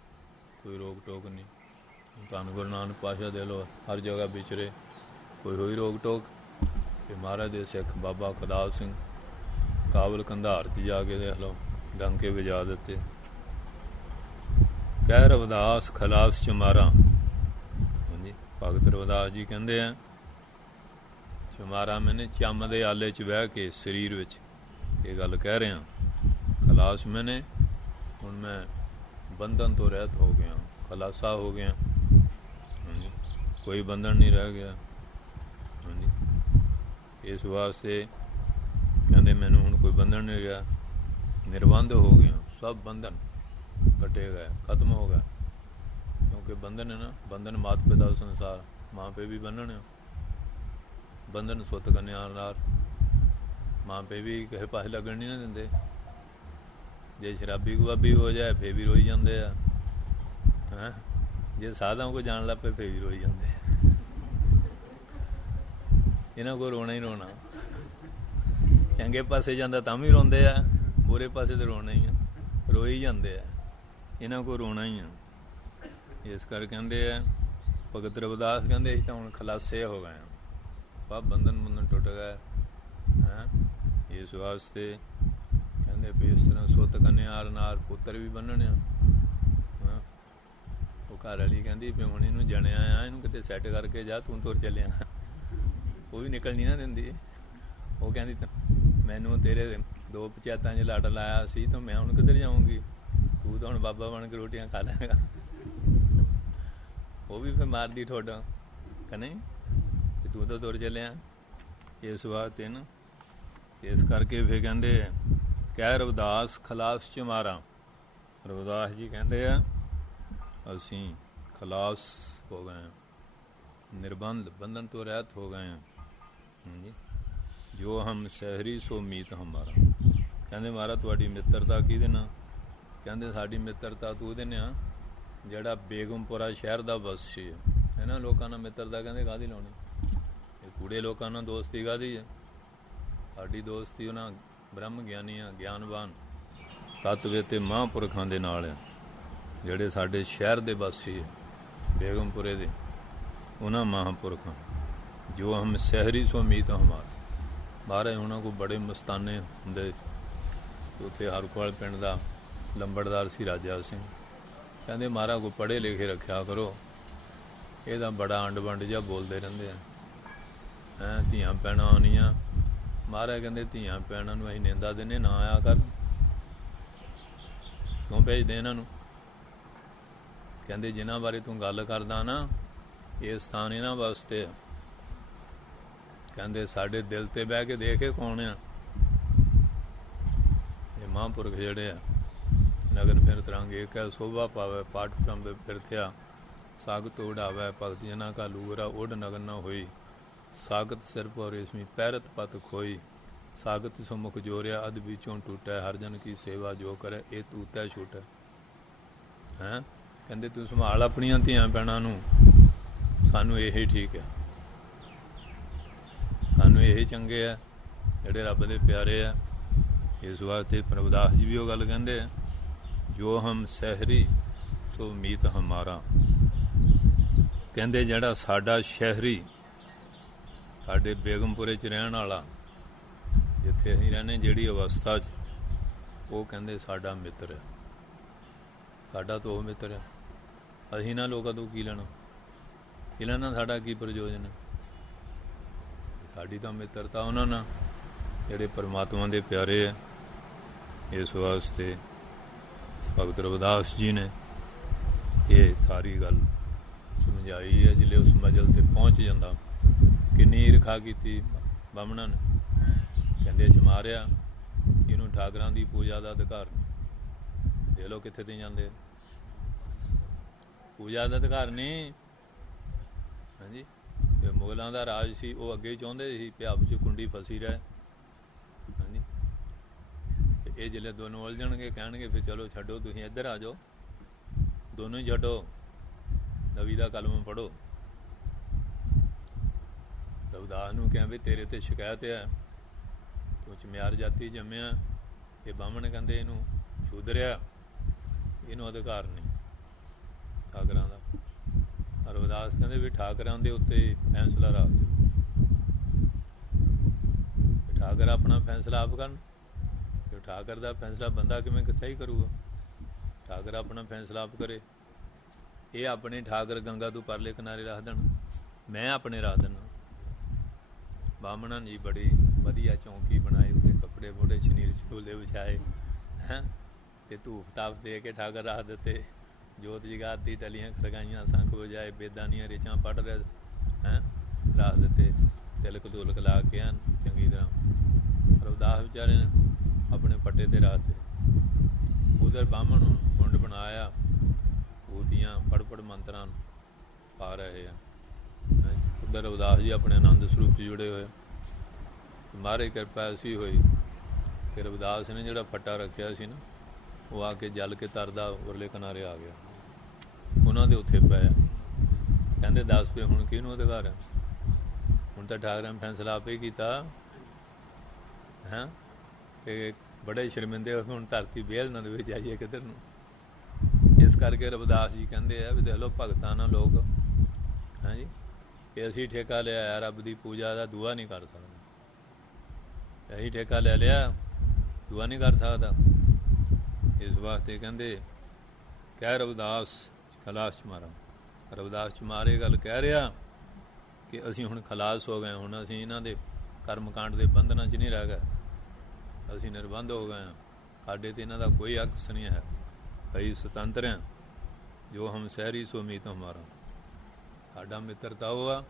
ਕੋਈ ਰੋਕ ਟੋਕ ਨਹੀਂ। ਧੰਨ ਗੁਰੂ ਨਾਨਕ ਪਾਤਸ਼ਾਹ ਦੇ ਲੋ ਹਰ ਜਗ੍ਹਾ ਵਿਚਰੇ, ਕੋਈ ਹੋਈ ਰੋਕ ਟੋਕ। ਅਤੇ ਮਹਾਰਾਜ ਦੇ ਸਿੱਖ ਬਾਬਾ ਖੁਦਾਵ ਸਿੰਘ ਕਾਬਲ ਕੰਧਾਰ 'ਚ ਜਾ ਕੇ ਦੇਖ ਲਓ, ਡੰਕੇ ਵਜਾ ਦਿੱਤੇ। ਕਹਿ ਰਵਿਦਾਸ ਖਲਾਸ ਚੁਮਾਰਾ, ਹਾਂਜੀ ਭਗਤ ਰਵਿਦਾਸ ਜੀ ਕਹਿੰਦੇ ਆ ਚੁਮਾਰਾ ਮੈਨੇ ਚੰਮ ਦੇ ਆਲੇ 'ਚ ਬਹਿ ਕੇ ਸਰੀਰ ਵਿੱਚ ਇਹ ਗੱਲ ਕਹਿ ਰਿਹਾ। ਖਲਾਸ ਮੈਨੇ ਹੁਣ ਮੈਂ ਬੰਧਨ ਤੋਂ ਰਹਿਤ ਹੋ ਗਿਆ, ਖਲਾਸਾ ਹੋ ਗਿਆ, ਹਾਂਜੀ ਕੋਈ ਬੰਧਨ ਨਹੀਂ ਰਹਿ ਗਿਆ। ਹਾਂਜੀ ਇਸ ਵਾਸਤੇ ਕਹਿੰਦੇ ਮੈਨੂੰ ਹੁਣ ਕੋਈ ਬੰਧਨ ਨਹੀਂ ਰਿਹਾ, ਨਿਰਬੰਧ ਹੋ ਗਿਆ, ਸਭ ਬੰਧਨ ਕੱਟੇ ਗਏ, ਖਤਮ ਹੋ ਗਿਆ। ਕਿਉਂਕਿ ਬੰਧਨ ਹੈ ਨਾ, ਬੰਧਨ ਮਾਤ ਪਿਤਾ ਸੰਸਾਰ, ਮਾਂ ਪਿਓ ਵੀ ਬੰਧਨ ਆ, ਬੰਧਨ ਸੁੱਤ ਕੰਨਿਆ ਨਾਲ, ਮਾਂ ਪਿਓ ਵੀ ਕਿਸੇ ਪਾਸੇ ਲੱਗਣ ਨਹੀਂ ਨਾ ਦਿੰਦੇ। ਜੇ ਸ਼ਰਾਬੀ ਗੁਆਬੀ ਹੋ ਜਾਏ ਫੇਰ ਵੀ ਰੋਈ ਜਾਂਦੇ ਆ, ਹੈਂ ਜੇ ਸਾਧਾਂ ਕੋ ਜਾਣ ਲੱਗ ਪਏ ਫੇਰ ਵੀ ਰੋਈ ਜਾਂਦੇ ਆ। ਇਹਨਾਂ ਕੋਲ ਰੋਣਾ ਹੀ ਰੋਣਾ, ਚੰਗੇ ਪਾਸੇ ਜਾਂਦਾ ਤਾਂ ਵੀ ਰੋਂਦੇ ਆ, ਬੁਰੇ ਪਾਸੇ ਤਾਂ ਰੋਣਾ ਹੀ ਆ, ਰੋਈ ਜਾਂਦੇ ਆ, ਇਹਨਾਂ ਕੋਲ ਰੋਣਾ ਹੀ ਆ। ਇਸ ਕਰਕੇ ਕਹਿੰਦੇ ਆ ਭਗਤ ਰਵਿਦਾਸ ਕਹਿੰਦੇ ਅਸੀਂ ਤਾਂ ਹੁਣ ਖਲਾਸੇ ਹੋ ਗਏ, ਸਭ ਬੰਧਨ ਟੁੱਟ ਗਏ ਹੈਂ। ਇਸ ਵਾਸਤੇ ਕਹਿੰਦੇ ਵੀ ਇਸ ਤਰ੍ਹਾਂ ਸੁੱਤ ਕੰਨਿਆਰ ਨਾਲ ਪੁੱਤਰ ਵੀ ਬੰਨਣੇ ਆ। ਉਹ ਘਰ ਵਾਲੀ ਕਹਿੰਦੀ ਵੀ ਹੁਣ ਇਹਨੂੰ ਜਣਿਆ ਆ, ਇਹਨੂੰ ਕਿਤੇ ਸੈੱਟ ਕਰਕੇ ਜਾ, ਤੂੰ ਤੁਰ ਚੱਲਿਆ। ਉਹ ਵੀ ਨਿਕਲ ਨਹੀਂ ਨਾ ਦਿੰਦੀ। ਉਹ ਕਹਿੰਦੀ ਮੈਨੂੰ ਤੇਰੇ ਦੋ ਪੰਚਾਇਤਾਂ 'ਚ ਲੜ ਲਾਇਆ ਸੀ ਤਾਂ ਮੈਂ ਹੁਣ ਕਿੱਧਰ ਜਾਊਂਗੀ, ਤੂੰ ਤਾਂ ਹੁਣ ਬਾਬਾ ਬਣ ਕੇ ਰੋਟੀਆਂ ਖਾ ਲੈਂਗਾ। ਉਹ ਵੀ ਫਿਰ ਮਾਰਦੀ ਠੋਡਾ ਕਿ ਨਹੀਂ, ਤੂੰ ਤਾਂ ਤੁਰ ਚੱਲਿਆ। ਇਸ ਵਾਸਤੇ ਨਾ ਇਸ ਕਰਕੇ ਫਿਰ ਕਹਿੰਦੇ ਕਹਿ ਰਵਿਦਾਸ ਖਲਾਸ ਚੁਮਾਰਾ, ਰਵਿਦਾਸ ਜੀ ਕਹਿੰਦੇ ਆ ਅਸੀਂ ਖਲਾਸ ਹੋ ਗਏ, ਨਿਰਬੰਧ ਬੰਧਨ ਤੋਂ ਰਹਿਤ ਹੋ ਗਏ ਹਾਂ। ਜੋ ਹਮ ਸਹਿਰੀ ਸੋ ਮੀਤ ਹਮਾਰਾ, ਕਹਿੰਦੇ ਮਹਾਰਾਜ ਤੁਹਾਡੀ ਮਿੱਤਰਤਾ ਕਿਹਦੇ ਨਾਲ, ਕਹਿੰਦੇ ਸਾਡੀ ਮਿੱਤਰਤਾ ਤੂੰ ਉਹਦੇ ਨਾਲ ਜਿਹੜਾ ਬੇਗਮਪੁਰਾ ਸ਼ਹਿਰ ਦਾ ਵਾਸੀ ਹੈ। ਇਹਨਾਂ ਲੋਕਾਂ ਨਾਲ ਮਿੱਤਰਤਾ ਕਹਿੰਦੇ ਕਾਹਦੀ ਲਾਉਣੀ, ਇਹ ਕੂੜੇ ਲੋਕਾਂ ਨਾਲ ਦੋਸਤੀ ਕਾਹਦੀ ਹੈ। ਸਾਡੀ ਦੋਸਤੀ ਉਹਨਾਂ ਬ੍ਰਹਮ ਗਿਆਨੀਆਂ ਗਿਆਨਵਾਨ ਤੱਤਵੇ ਤੇ ਮਹਾਂਪੁਰਖਾਂ ਦੇ ਨਾਲ ਆ, ਜਿਹੜੇ ਸਾਡੇ ਸ਼ਹਿਰ ਦੇ ਵਾਸੀ ਹੈ ਬੇਗਮਪੁਰੇ ਦੇ, ਉਹਨਾਂ ਮਹਾਂਪੁਰਖਾਂ। ਜੋ ਹਮ ਸਹਿਰੀ ਸੋ ਮੀਤ ਹਮਾਰਾ, ਮਹਾਰਾਜ ਉਹਨਾਂ ਕੋਲ ਬੜੇ ਮਸਤਾਨੇ ਹੁੰਦੇ। ਉੱਥੇ ਹਰਕੋਵਾਲ ਪਿੰਡ ਦਾ ਲੰਬੜਦਾਰ ਸੀ ਰਾਜਾ ਸਿੰਘ, ਕਹਿੰਦੇ ਮਹਾਰਾਜ ਕੋਲ ਪੜ੍ਹੇ ਲਿਖੇ ਰੱਖਿਆ ਕਰੋ, ਇਹਦਾ ਬੜਾ ਅੰਡ ਵੰਡ ਜਿਹਾ ਬੋਲਦੇ ਰਹਿੰਦੇ ਆ ਹੈਂ। ਧੀਆਂ ਭੈਣਾਂ ਆਉਣੀਆਂ, ਮਹਾਰਾਜ ਕਹਿੰਦੇ ਧੀਆਂ ਭੈਣਾਂ ਨੂੰ ਅਸੀਂ ਨਿੰਦਾ ਦਿੰਦੇ, ਨਾ ਆਇਆ ਕਰ, ਕਿਉਂ ਭੇਜਦੇ ਇਹਨਾਂ ਨੂੰ। ਕਹਿੰਦੇ ਜਿਨ੍ਹਾਂ ਬਾਰੇ ਤੂੰ ਗੱਲ ਕਰਦਾ ਨਾ, ਇਹ ਸਥਾਨ ਇਹਨਾਂ ਵਾਸਤੇ ਆ। ਕਹਿੰਦੇ ਸਾਡੇ ਦਿਲ ਤੇ ਬਹਿ ਕੇ ਦੇਖੇ ਕੌਣ ਆ, ਇਹ ਮਹਾਂਪੁਰਖ ਜਿਹੜੇ ਆ। ਨਗਨ ਫਿਰ ਤਰੰਗ ਏਕ ਹੈ ਸੋਭਾ ਪਾਵੇ, ਪਾਠ ਪ੍ਰੰਭ ਫਿਰਥਿਆ, ਸਾਗਤ ਉਡਾਵੇ, ਭਗਤ ਜਨਾ ਕਾ ਲੂਰਾ ਉਡ ਨਗਨ ਨਾ ਹੋਈ, ਸਾਗਤ ਸਿਰ ਪਰ ਰੇਸ਼ਮੀ ਪੈਰਤ ਪਤ ਖੋਈ, ਸਾਗਤ ਸੁਮੁਖ ਜੋਰਿਆ ਅਧ ਵਿੱਚੋਂ ਟੁੱਟੈ, ਹਰ ਜਨ ਕੀ ਸੇਵਾ ਜੋ ਕਰੇ ਇਹ ਤੂਤੈ ਛੁਟੈ ਹੈਂ। ਕਹਿੰਦੇ ਤੂੰ ਸੰਭਾਲ ਆਪਣੀਆਂ ਧੀਆਂ ਭੈਣਾਂ ਨੂੰ, ਸਾਨੂੰ ਇਹ ਠੀਕ ਹੈ, ਸਾਨੂੰ ਇਹ ਚੰਗੇ ਆ ਜਿਹੜੇ ਰੱਬ ਦੇ ਪਿਆਰੇ ਆ। ਇਸ ਵਾਸਤੇ ਰਵਿਦਾਸ ਜੀ ਵੀ ਉਹ ਗੱਲ ਕਹਿੰਦੇ ਆ, ਜੋ ਹਮ ਸਹਿਰੀ ਸੋ ਮੀਤ ਹਮਾਰਾ, ਕਹਿੰਦੇ ਜਿਹੜਾ ਸਾਡਾ ਸ਼ਹਿਰੀ, ਸਾਡੇ ਬੇਗਮਪੁਰੇ 'ਚ ਰਹਿਣ ਵਾਲਾ, ਜਿੱਥੇ ਅਸੀਂ ਰਹਿੰਦੇ ਜਿਹੜੀ ਅਵਸਥਾ 'ਚ, ਉਹ ਕਹਿੰਦੇ ਸਾਡਾ ਮਿੱਤਰ ਹੈ, ਸਾਡਾ ਤਾਂ ਉਹ ਮਿੱਤਰ ਹੈ। ਅਸੀਂ ਨਾ ਲੋਕਾਂ ਤੋਂ ਕੀ ਲੈਣਾ, ਇਹਨਾਂ ਨਾਲ ਸਾਡਾ ਕੀ ਪ੍ਰਯੋਜਨ ਹੈ। ਸਾਡੀ ਤਾਂ ਮਿੱਤਰਤਾ ਉਹਨਾਂ ਨਾਲ ਜਿਹੜੇ ਪਰਮਾਤਮਾ ਦੇ ਪਿਆਰੇ ਹੈ। ਇਸ ਵਾਸਤੇ ਭਗਤ ਰਵਿਦਾਸ ਜੀ ਨੇ ਇਹ ਸਾਰੀ ਗੱਲ ਸਮਝਾਈ ਹੈ। ਜਿਲੇ ਉਸ ਮੰਜ਼ਿਲ 'ਤੇ ਪਹੁੰਚ ਜਾਂਦਾ ਕਿੰਨੀ ਈਰਖਾ ਕੀਤੀ ਬਾਹਮਣਾਂ ਨੇ, ਕਹਿੰਦੇ ਚ ਮਾਰਿਆ ਇਹਨੂੰ ਠਾਕਰਾਂ ਦੀ ਪੂਜਾ ਦਾ ਅਧਿਕਾਰ ਨਹੀਂ। ਦੇ ਲੋ ਕਿੱਥੇ ਤੇ ਜਾਂਦੇ, ਪੂਜਾ ਦਾ ਅਧਿਕਾਰ ਨਹੀਂ। ਹਾਂਜੀ, ਤੇ ਮੁਗਲਾਂ ਦਾ ਰਾਜ ਸੀ, ਉਹ ਅੱਗੇ ਚਾਹੁੰਦੇ ਸੀ ਕਿ ਆਪਸ 'ਚ ਕੁੰਡੀ ਫਸੀ ਰਹੇ। ਹਾਂਜੀ, ਤੇ ਇਹ ਜਿਹੜੇ ਦੋਨੋਂ ਉਲਝਣਗੇ ਕਹਿਣਗੇ ਫਿਰ ਚਲੋ ਛੱਡੋ, ਤੁਸੀਂ ਇੱਧਰ ਆ ਜਾਓ, ਦੋਨੋਂ ਹੀ ਛੱਡੋ, ਨਬੀ ਦਾ ਕਲਮ ਪੜ੍ਹੋ। ਰਵਿਦਾਸ ਨੂੰ ਕਿਹਾ ਵੀ ਤੇਰੇ ਤੇ ਸ਼ਿਕਾਇਤ ਹੈ, ਤੂੰ ਚਮਿਆਰ ਜਾਤੀ ਜੰਮਿਆ। ਇਹ ਬਾਹਮਣ ਕਹਿੰਦੇ ਇਹਨੂੰ ਸ਼ੂਦਰਿਆ, ਇਹਨੂੰ ਅਧਿਕਾਰ ਨਹੀਂ ਠਾਕਰਾਂ ਦਾ। ਰਵਿਦਾਸ ਕਹਿੰਦੇ ਵੀ ਠਾਕਰਾਂ ਦੇ ਉੱਤੇ ਫੈਸਲਾ ਰੱਖ ਦਿਓ, ਠਾਕਰ ਆਪਣਾ ਫੈਸਲਾ ਆਪ ਕਰਨ। ਜੇ ਠਾਕਰ ਦਾ ਫੈਸਲਾ ਬੰਦਾ ਕਿਵੇਂ ਸਹੀ ਕਰੂਗਾ? ਠਾਕਰ ਆਪਣਾ ਫੈਸਲਾ ਆਪ ਕਰੇ। ਇਹ ਆਪਣੇ ਠਾਕਰ ਗੰਗਾ ਤੋਂ ਪਰਲੇ ਕਿਨਾਰੇ ਰੱਖ ਦੇਣ, ਮੈਂ ਆਪਣੇ ਰੱਖ ਦੇਣਾ। ਬਾਹਮਣਾਂ ਜੀ ਬੜੀ ਵਧੀਆ ਚੌਂਕੀ ਬਣਾਈ, ਉੱਤੇ ਕੱਪੜੇ ਮੋਢੇ ਸ਼ਨੀਲ ਛੋਲੇ ਵਿਛਾਏ ਹੈਂ, ਅਤੇ ਧੂਫ ਤਾਪ ਦੇ ਕੇ ਠਾਕਰ ਰੱਖ ਦਿੱਤੇ। ਜੋਤ ਜਗਾਤੀ, ਟਲੀਆਂ ਖੜਕਾਈਆਂ, ਸੰਖ ਵਜਾਏ, ਬੇਦਾਂ ਦੀਆਂ ਰੇਚਾਂ ਪੜ੍ਹ ਰਹੇ ਹੈਂ, ਰੱਖ ਦਿੱਤੇ। ਤਿਲਕ ਤੁਲਕ ਲਾ ਕੇ ਹਨ ਚੰਗੀ ਤਰ੍ਹਾਂ। ਰਵਿਦਾਸ ਵਿਚਾਰੇ ਨੇ ਆਪਣੇ ਪੱਟੇ 'ਤੇ ਰੱਖਤੇ। ਉਧਰ ਬਾਹਮਣ ਕੁੰਡ ਬਣਾਇਆ, ਪੂਤੀਆਂ ਪੜ੍ਹ ਪੜ੍ਹ ਮੰਤਰਾਂ ਪਾ ਰਹੇ ਆ। ਉੱਧਰ ਰਵਿਦਾਸ ਜੀ ਆਪਣੇ ਆਨੰਦ ਸਰੂਪ 'ਚ ਜੁੜੇ ਹੋਏ। ਮਹਾਰਾਜ ਕਿਰਪਾ ਐਸੀ ਹੋਈ ਕਿ ਰਵਿਦਾਸ ਨੇ ਜਿਹੜਾ ਫੱਟਾ ਰੱਖਿਆ ਸੀ ਨਾ, ਉਹ ਆ ਕੇ ਜਲ ਕੇ ਤਰਦਾ ਉਰਲੇ ਕਿਨਾਰੇ ਆ ਗਿਆ, ਉਹਨਾਂ ਦੇ ਉੱਥੇ ਪਿਆ। ਕਹਿੰਦੇ ਦੱਸ ਪਏ ਹੁਣ ਕਿਹਨੂੰ ਅਧਿਕਾਰ ਹੈ? ਹੁਣ ਤਾਂ ਠਾਕਰਾਂ ਨੇ ਫੈਸਲਾ ਆਪੇ ਕੀਤਾ ਹੈਂ, ਕਿ ਬੜੇ ਸ਼ਰਮਿੰਦੇ ਹੋ ਹੁਣ ਧਰਤੀ ਵਿਹਲ ਨਾ ਦੇਵੇ, ਜਾਈਏ ਕਿੱਧਰ ਨੂੰ। ਇਸ ਕਰਕੇ ਰਵਿਦਾਸ ਜੀ ਕਹਿੰਦੇ ਆ ਵੀ ਦੇਖ ਲਓ ਭਗਤਾਂ ਨਾਲ ਲੋਕ ਹਾਂਜੀ, ਕਿ ਅਸੀਂ ਠੇਕਾ ਲਿਆ ਰੱਬ ਦੀ ਪੂਜਾ ਦਾ, ਦੁਆ ਨਹੀਂ ਕਰ ਸਕਦੇ। ਅਸੀਂ ਠੇਕਾ ਲੈ ਲਿਆ, ਦੁਆ ਨਹੀਂ ਕਰ ਸਕਦਾ। ਇਸ ਵਾਸਤੇ ਕਹਿੰਦੇ ਕਹਿ ਰਵਿਦਾਸ ਖਲਾਸ ਚ ਮਾਰਾਂ। ਰਵਿਦਾਸ ਚ ਮਾਰੇ ਗੱਲ ਕਹਿ ਰਿਹਾ ਕਿ ਅਸੀਂ ਹੁਣ ਖਲਾਸ ਹੋ ਗਏ, ਹੁਣ ਅਸੀਂ ਇਹਨਾਂ ਦੇ ਕਰਮਕਾਂਡ ਦੇ ਬੰਧਨਾਂ 'ਚ ਨਹੀਂ ਰਹਿ ਗਏ, ਅਸੀਂ ਨਿਰਬੰਧ ਹੋ ਗਏ ਹਾਂ, ਸਾਡੇ 'ਤੇ ਇਹਨਾਂ ਦਾ ਕੋਈ ਅਕਸ ਨਹੀਂ ਹੈ, ਅਸੀਂ ਸੁਤੰਤਰ ਹਾਂ। ਜੋ ਹਮ ਸ਼ਹਿਰੀ ਸੋ ਮੀਤ ਹਮਾਰਾ। ਸਾਡਾ ਮਿੱਤਰ ਤਾਂ ਉਹ ਆ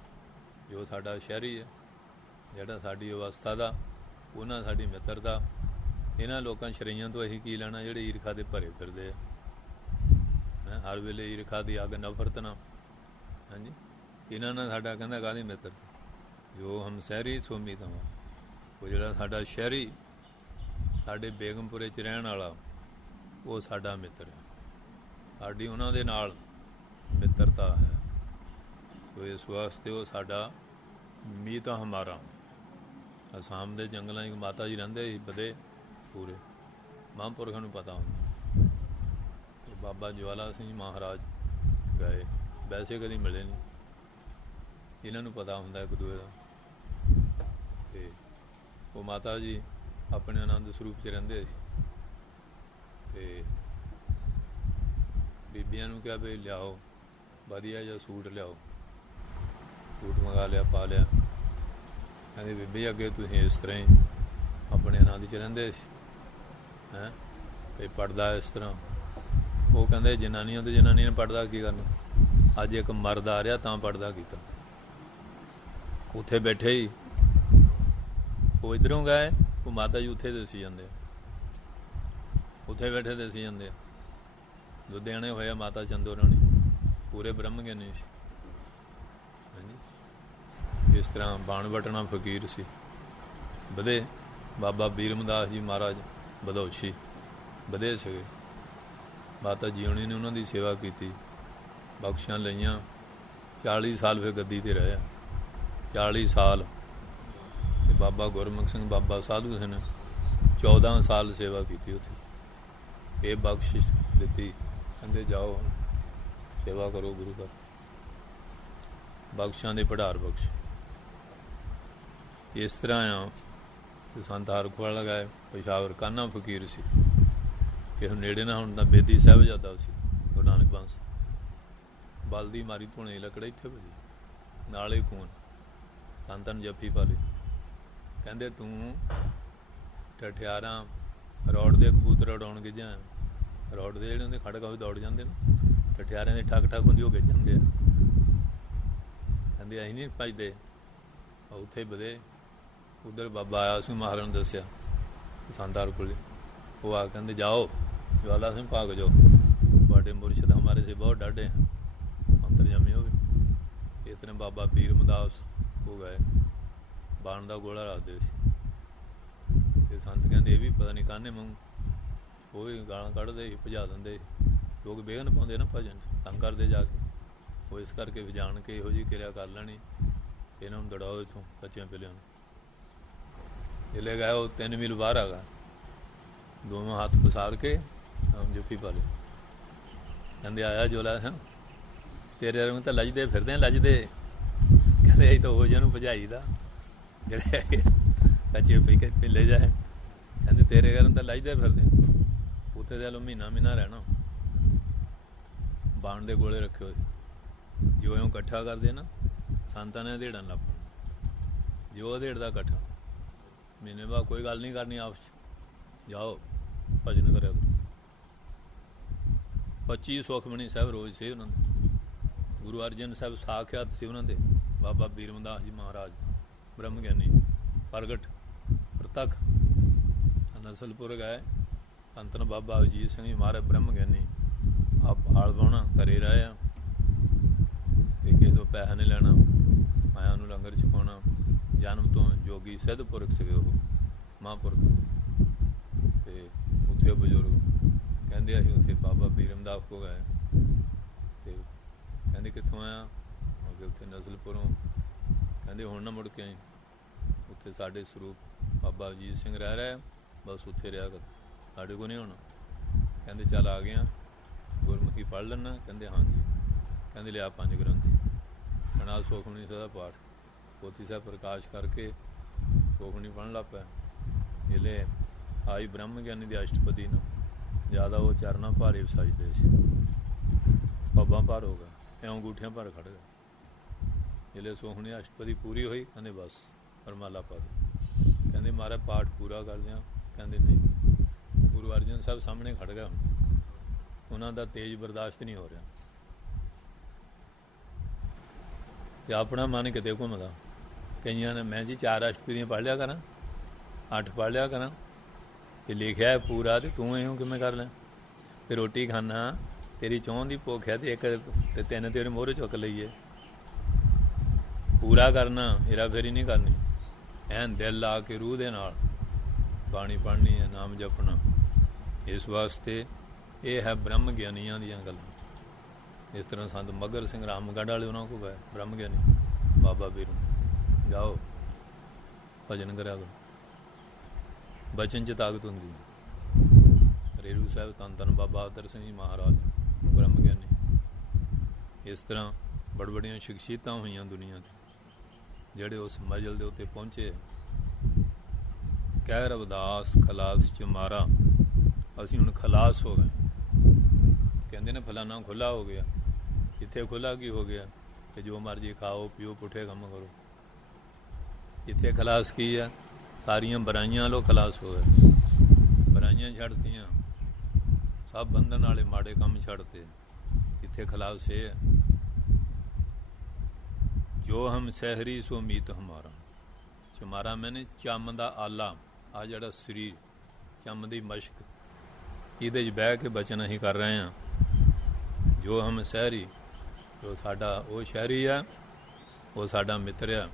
ਜੋ ਸਾਡਾ ਸ਼ਹਿਰੀ ਹੈ, ਜਿਹੜਾ ਸਾਡੀ ਅਵਸਥਾ ਦਾ, ਉਹਨਾਂ ਸਾਡੀ ਮਿੱਤਰਤਾ। ਇਹਨਾਂ ਲੋਕਾਂ ਸ਼ਰਈਆਂ ਤੋਂ ਅਸੀਂ ਕੀ ਲੈਣਾ ਜਿਹੜੇ ਈਰਖਾ ਦੇ ਭਰੇ ਫਿਰਦੇ ਆ, ਹਰ ਵੇਲੇ ਈਰਖਾ ਦੀ ਅੱਗ, ਨਫ਼ਰਤ ਨਾਲ। ਹਾਂਜੀ, ਇਹਨਾਂ ਨਾਲ ਸਾਡਾ ਕਹਿੰਦਾ ਕਾਹਦੀ ਮਿੱਤਰਤਾ। ਜੋ ਹਮ ਸ਼ਹਿਰੀ ਸੋ ਮੀਤ ਹਮਾਰਾ। ਉਹ ਜਿਹੜਾ ਸਾਡਾ ਸ਼ਹਿਰੀ, ਸਾਡੇ ਬੇਗਮਪੁਰੇ 'ਚ ਰਹਿਣ ਵਾਲਾ, ਉਹ ਸਾਡਾ ਮਿੱਤਰ ਹੈ, ਸਾਡੀ ਉਹਨਾਂ ਦੇ ਨਾਲ ਮਿੱਤਰਤਾ ਹੈ। ਸੋ ਇਸ ਵਾਸਤੇ ਉਹ ਸਾਡਾ ਮੀਤ ਹਮਾਰਾ। ਅਸਾਮ ਦੇ ਜੰਗਲਾਂ 'ਚ ਮਾਤਾ ਜੀ ਰਹਿੰਦੇ ਸੀ, ਬਦੇ ਪੂਰੇ ਮਹਾਂਪੁਰਖਾਂ ਨੂੰ ਪਤਾ ਹੁੰਦਾ। ਅਤੇ ਬਾਬਾ ਜਵਾਲਾ ਸਿੰਘ ਮਹਾਰਾਜ ਗਏ, ਵੈਸੇ ਕਦੀ ਮਿਲੇ ਨਹੀਂ, ਇਹਨਾਂ ਨੂੰ ਪਤਾ ਹੁੰਦਾ ਇੱਕ ਦੂਏ ਦਾ। ਅਤੇ ਉਹ ਮਾਤਾ ਜੀ ਆਪਣੇ ਆਨੰਦ ਸਰੂਪ 'ਚ ਰਹਿੰਦੇ ਸੀ, ਅਤੇ ਬੀਬੀਆਂ ਨੂੰ ਕਿਹਾ ਵੀ ਲਿਆਓ ਵਧੀਆ ਜਿਹਾ ਸੂਟ ਲਿਆਓ। ਸੂਟ ਮੰਗਾ ਲਿਆ, ਪਾ ਲਿਆ। ਕਹਿੰਦੇ ਬੀਬੀ ਅੱਗੇ ਤੁਸੀਂ ਇਸ ਤਰ੍ਹਾਂ ਹੀ ਆਪਣੇ ਆਨੰਦ 'ਚ ਰਹਿੰਦੇ ਸੀ ਹੈਂ, ਕੋਈ ਪੜਦਾ ਇਸ ਤਰ੍ਹਾਂ। ਉਹ ਕਹਿੰਦੇ ਜਨਾਨੀਆਂ ਤੋਂ ਜਨਾਨੀਆਂ ਨੇ ਪੜਦਾ ਕੀ ਕਰਨਾ, ਅੱਜ ਇੱਕ ਮਰਦ ਆ ਰਿਹਾ ਤਾਂ ਪੜਦਾ ਕੀਤਾ। ਉੱਥੇ ਬੈਠੇ ਹੀ ਉਹ ਇੱਧਰੋਂ ਗਏ, ਉਹ ਮਾਤਾ ਜੀ ਉੱਥੇ ਦੱਸੀ ਜਾਂਦੇ, ਉੱਥੇ ਬੈਠੇ ਦੱਸੀ ਜਾਂਦੇ ਆ। ਲੁਧਿਆਣੇ ਹੋਇਆ ਮਾਤਾ ਚੰਦੋ ਰਾਣੀ, ਪੂਰੇ ਬ੍ਰਹਮ ਗਿਆਨੀ ਸੀ। ਹਾਂਜੀ, ਇਸ ਤਰ੍ਹਾਂ ਬਾਣ ਵਟਣਾ ਫਕੀਰ ਸੀ। ਵਧੇ ਬਾਬਾ ਬੀਰਮਦਾਸ ਜੀ ਮਹਾਰਾਜ ਬਧੌਸ਼ੀ ਵਧੇ ਸੀਗੇ। ਮਾਤਾ ਜੀਉਣੀ ਨੇ ਉਹਨਾਂ ਦੀ ਸੇਵਾ ਕੀਤੀ, ਬਖਸ਼ਾਂ ਲਈਆਂ। 40 ਸਾਲ ਫਿਰ ਗੱਦੀ 'ਤੇ ਰਹੇ, 40 ਸਾਲ। ਅਤੇ ਬਾਬਾ ਗੁਰਮੁਖ ਸਿੰਘ, ਬਾਬਾ ਸਾਧੂ ਸਿੰਘ 14 ਸਾਲ ਸੇਵਾ ਕੀਤੀ ਉੱਥੇ। ਇਹ ਬਖਸ਼ਿਸ਼ ਦਿੱਤੀ, ਕਹਿੰਦੇ ਜਾਓ ਸੇਵਾ ਕਰੋ ਗੁਰੂ ਘਰ। ਬਖਸ਼ਾਂ ਦੇ ਭੰਡਾਰ ਬਖਸ਼। ਇਸ ਤਰ੍ਹਾਂ ਆ ਅਤੇ ਸੰਤ ਹਰਖਵਾਲ ਲਗਾਏ। ਪੇਸ਼ਾਵਰ ਕਾਨਾ ਫਕੀਰ ਸੀ, ਕਿਸੇ ਨੇੜੇ ਨਾ ਹੁਣ ਤਾਂ ਬੇਦੀ ਸਾਹਿਬਜ਼ਾਦਾ ਸੀ ਗੁਰੂ ਨਾਨਕ ਬੰਸ। ਬਲਦੀ ਮਾਰੀ ਧੂਣੇ ਲੱਕੜ ਇੱਥੇ ਵੱਜੀ, ਨਾਲੇ ਖੂਨ। ਸੰਤਾਂ ਜੱਫੀ ਪਾ ਲਈ। ਕਹਿੰਦੇ ਤੂੰ ਠਠਿਆਰਾਂ ਰੋਡ ਦੇ ਕਬੂਤਰ ਉਡਾਉਣ ਗਿੱਝਾਂ। ਰੋਡ ਦੇ ਜਿਹੜੇ ਹੁੰਦੇ ਖੜਕਾ ਵੀ ਦੌੜ ਜਾਂਦੇ ਨੇ, ਠਠਿਆਰਿਆਂ ਦੀ ਠੱਕ ਠੱਕ ਹੁੰਦੀ, ਉਹ ਗਿੱਝ ਜਾਂਦੇ ਆ। ਕਹਿੰਦੇ ਅਸੀਂ ਨਹੀਂ ਭੱਜਦੇ, ਉੱਥੇ ਵਧੇ। ਉੱਧਰ ਬਾਬਾ ਆਇਆ ਸੀ, ਮਹਾਰਾਜ ਨੂੰ ਦੱਸਿਆ ਸੰਤਾਰ ਕੋਲ। ਉਹ ਆ ਕਹਿੰਦੇ ਜਾਓ ज्वाला सिंह भाग जाओ, ਤੁਹਾਡੇ मुर्शद हमारे से बहुत डाढ़े हैं, अंतरजामी हो गए। इतने बाबा बीर मदास हो गए, बाण का गोला रखते थे। संत कहते ये भी पता नहीं काने मंग वो भी गालां कढ़दे भजा देंगे। लोग बेगन पाते ना भजन तंग करते जाके, वो इस करके भी जान के इहो जी किरिया कर लेनी, इन्हों दड़ाओ इतों कच्चियां पिलियां। जिले गए वो 3 मील बाहर आ गया, दोनों हाथ पसार के जुफी पा ली। कहते आया जोला है तेरे रंग तो लजदे फिरदे लजदे, कहते अं तो हो जाए भजाई का जोड़े कच्चे पी के पिले जाए। कहते तेरे कारण तो लजदे फिरदे, उत्थे तो लो महीना महीना रहना। बाण के गोले रखे हुए जो यूँ कट्ठा करते ना, संतां ने धेड़न लग पना। जो धेड़दा कट्ठा महीने बाद कोई गल नहीं करनी, आपस जाओ भजन करो। 25 सुखमणी साहब रोज़ से उन्होंने। गुरु अर्जन साहब साख्यात से उन्होंने। बाबा बीरमदास जी महाराज ब्रह्म ज्ञानी प्रगट प्रतख नसलपुर गए। संतन बाबा अजीत सिंह जी महाराज ब्रह्म ज्ञानी आप हाल बाउना घरे रहे हैं, किसी तो पैसा नहीं लेना, माया नूं लंगर छकाउणा। जन्म तो जोगी सिद्ध पुरख सीगे वो महापुरख। तो उत्थे बजुर्ग कहते असीं उत्थे बाबा बीरमदास को गए। तो कहते कित्थों आया, अगे उत्थे नसलपुरों। कहते हुण ना मुड़ के आई, उत्थे साडे स्वरूप बाबा अजीत सिंह रह रहा है, बस उत्थे रहा कर, साडे को नहीं होना। कहते चल आ गया, गुरमुखी पढ़ लेना। कहते हाँ जी। कहते लिया 5 ग्रंथ, सुना सुखमनी साहिब दा पाठ। पोथी साहब प्रकाश करके सुखमनी पढ़न लग पाया। जिले आई ब्रह्म ज्ञानी की अष्टपदी ना, ज़्यादा वो चरना भारे सजते सी, पब्बां भर हो गया, एवं अंगूठियां भर खड़ गए। जिले सुखमनी अष्टपदी पूरी हुई, कहते बस फरमाला पा दो। कहते महाराज पाठ पूरा कर दिया। कहते नहीं। गुरु अर्जन साहब सामने खड़ गया, उन्हों का तेज बर्दाश्त नहीं हो रहा। तो अपना मन किते घूमदा। कई ने मैं जी 4 अष्टपदियां पढ़ लिया करा, 8 पढ़ लिया करा, कि लिखा है पूरा, तो तू इं किमें कर लें। फिर रोटी खाना, तेरी चौं की भुख है, तो 1 ते 3 तेरे मोहरे चुक लीए। पूरा करना, हेरा फेरी नहीं करनी, एन दिल ला के रूह दे नाल बाणी पढ़नी है, नाम जपना। इस वास्ते ये है ब्रह्म ज्ञानियां दियां गल्लां। इस तरह संत मगर सिंह रामगढ़ वाले उन्होंने को गए, ब्रह्म ज्ञानी बाबा बीरू। जाओ भजन करा करो, बचन च ताकत होंगी। रेरू साहब धन धन बाबा अतर सिंह जी महाराज ब्रह्म ज्ञानी। इस तरह बड़ बड़िया शख्सियतां हुई दुनिया ते, ਜਿਹੜੇ उस मजल के उत्ते पहुँचे। कह रविदास खलास च मारा, असीं हुण खलास हो गए। कहते ने फलाना खुला हो गया, इत्थे खुला की हो गया कि जो मर्जी खाओ पियो पुठे कम करो। इत्थे खलास की है, सारियां बुराइयां लो खलास हो गए। बुराइयां छड्डतियां, सब बंधन वाले माड़े काम छड्डते। इत्थे खलास ये है, जो हम सहरी सो मीत हमारा। चमारा मैंने चम का आला, आ जड़ा शरीर चम की मशक, ये बह के बचन असीं कर रहे हैं। जो हम सहरी, जो साडा वो शहरी है, वो साडा मित्र है,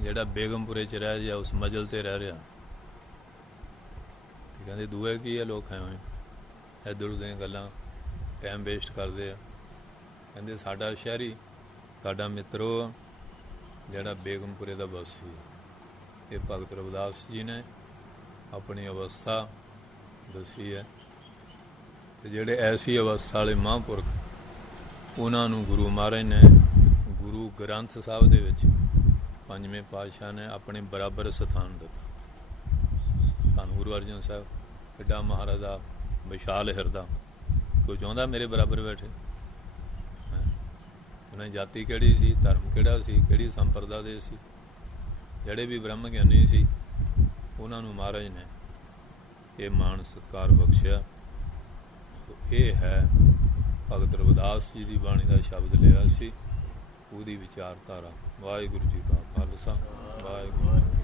ਜਿਹੜਾ बेगमपुरे च रह जा उस मजल ते रह रहा। कहते दूए की है, लोग खाए हुए इधर उधर गल्लां टाइम वेस्ट करते हैं। कहते साडा शहरी साडा मित्र वो ਜਿਹੜਾ बेगमपुरे का वासी। ये भगत रविदास जी ने अपनी अवस्था दसी है। तो ਜਿਹੜੇ ऐसी अवस्था वाले महापुरख, उन्होंने गुरु महाराज ने गुरु ग्रंथ साहब दे विच 5वें पातशाह ने अपने बराबर स्थान दिता। धन गुरु अर्जन साहब किड्डा महाराज दा विशाल हिरदा, कोई चाहुंदा मेरे बराबर बैठे। उन्हें जाति किहड़ी सी, धर्म किहड़ा सी, किहड़ी संप्रदा दे सी, जिहड़े भी ब्रह्म ज्ञानी सी, उन्होंने महाराज ने ये मान सत्कार बख्शिया। तो ये है भगत रविदास जी की बाणी का शब्द लिया सी। ਉਹਦੀ ਵਿਚਾਰਧਾਰਾ। ਵਾਹਿਗੁਰੂ ਜੀ ਕਾ ਖਾਲਸਾ ਵਾਹਿਗੁਰੂ ਜੀ ਕੀ ਫਤਿਹ।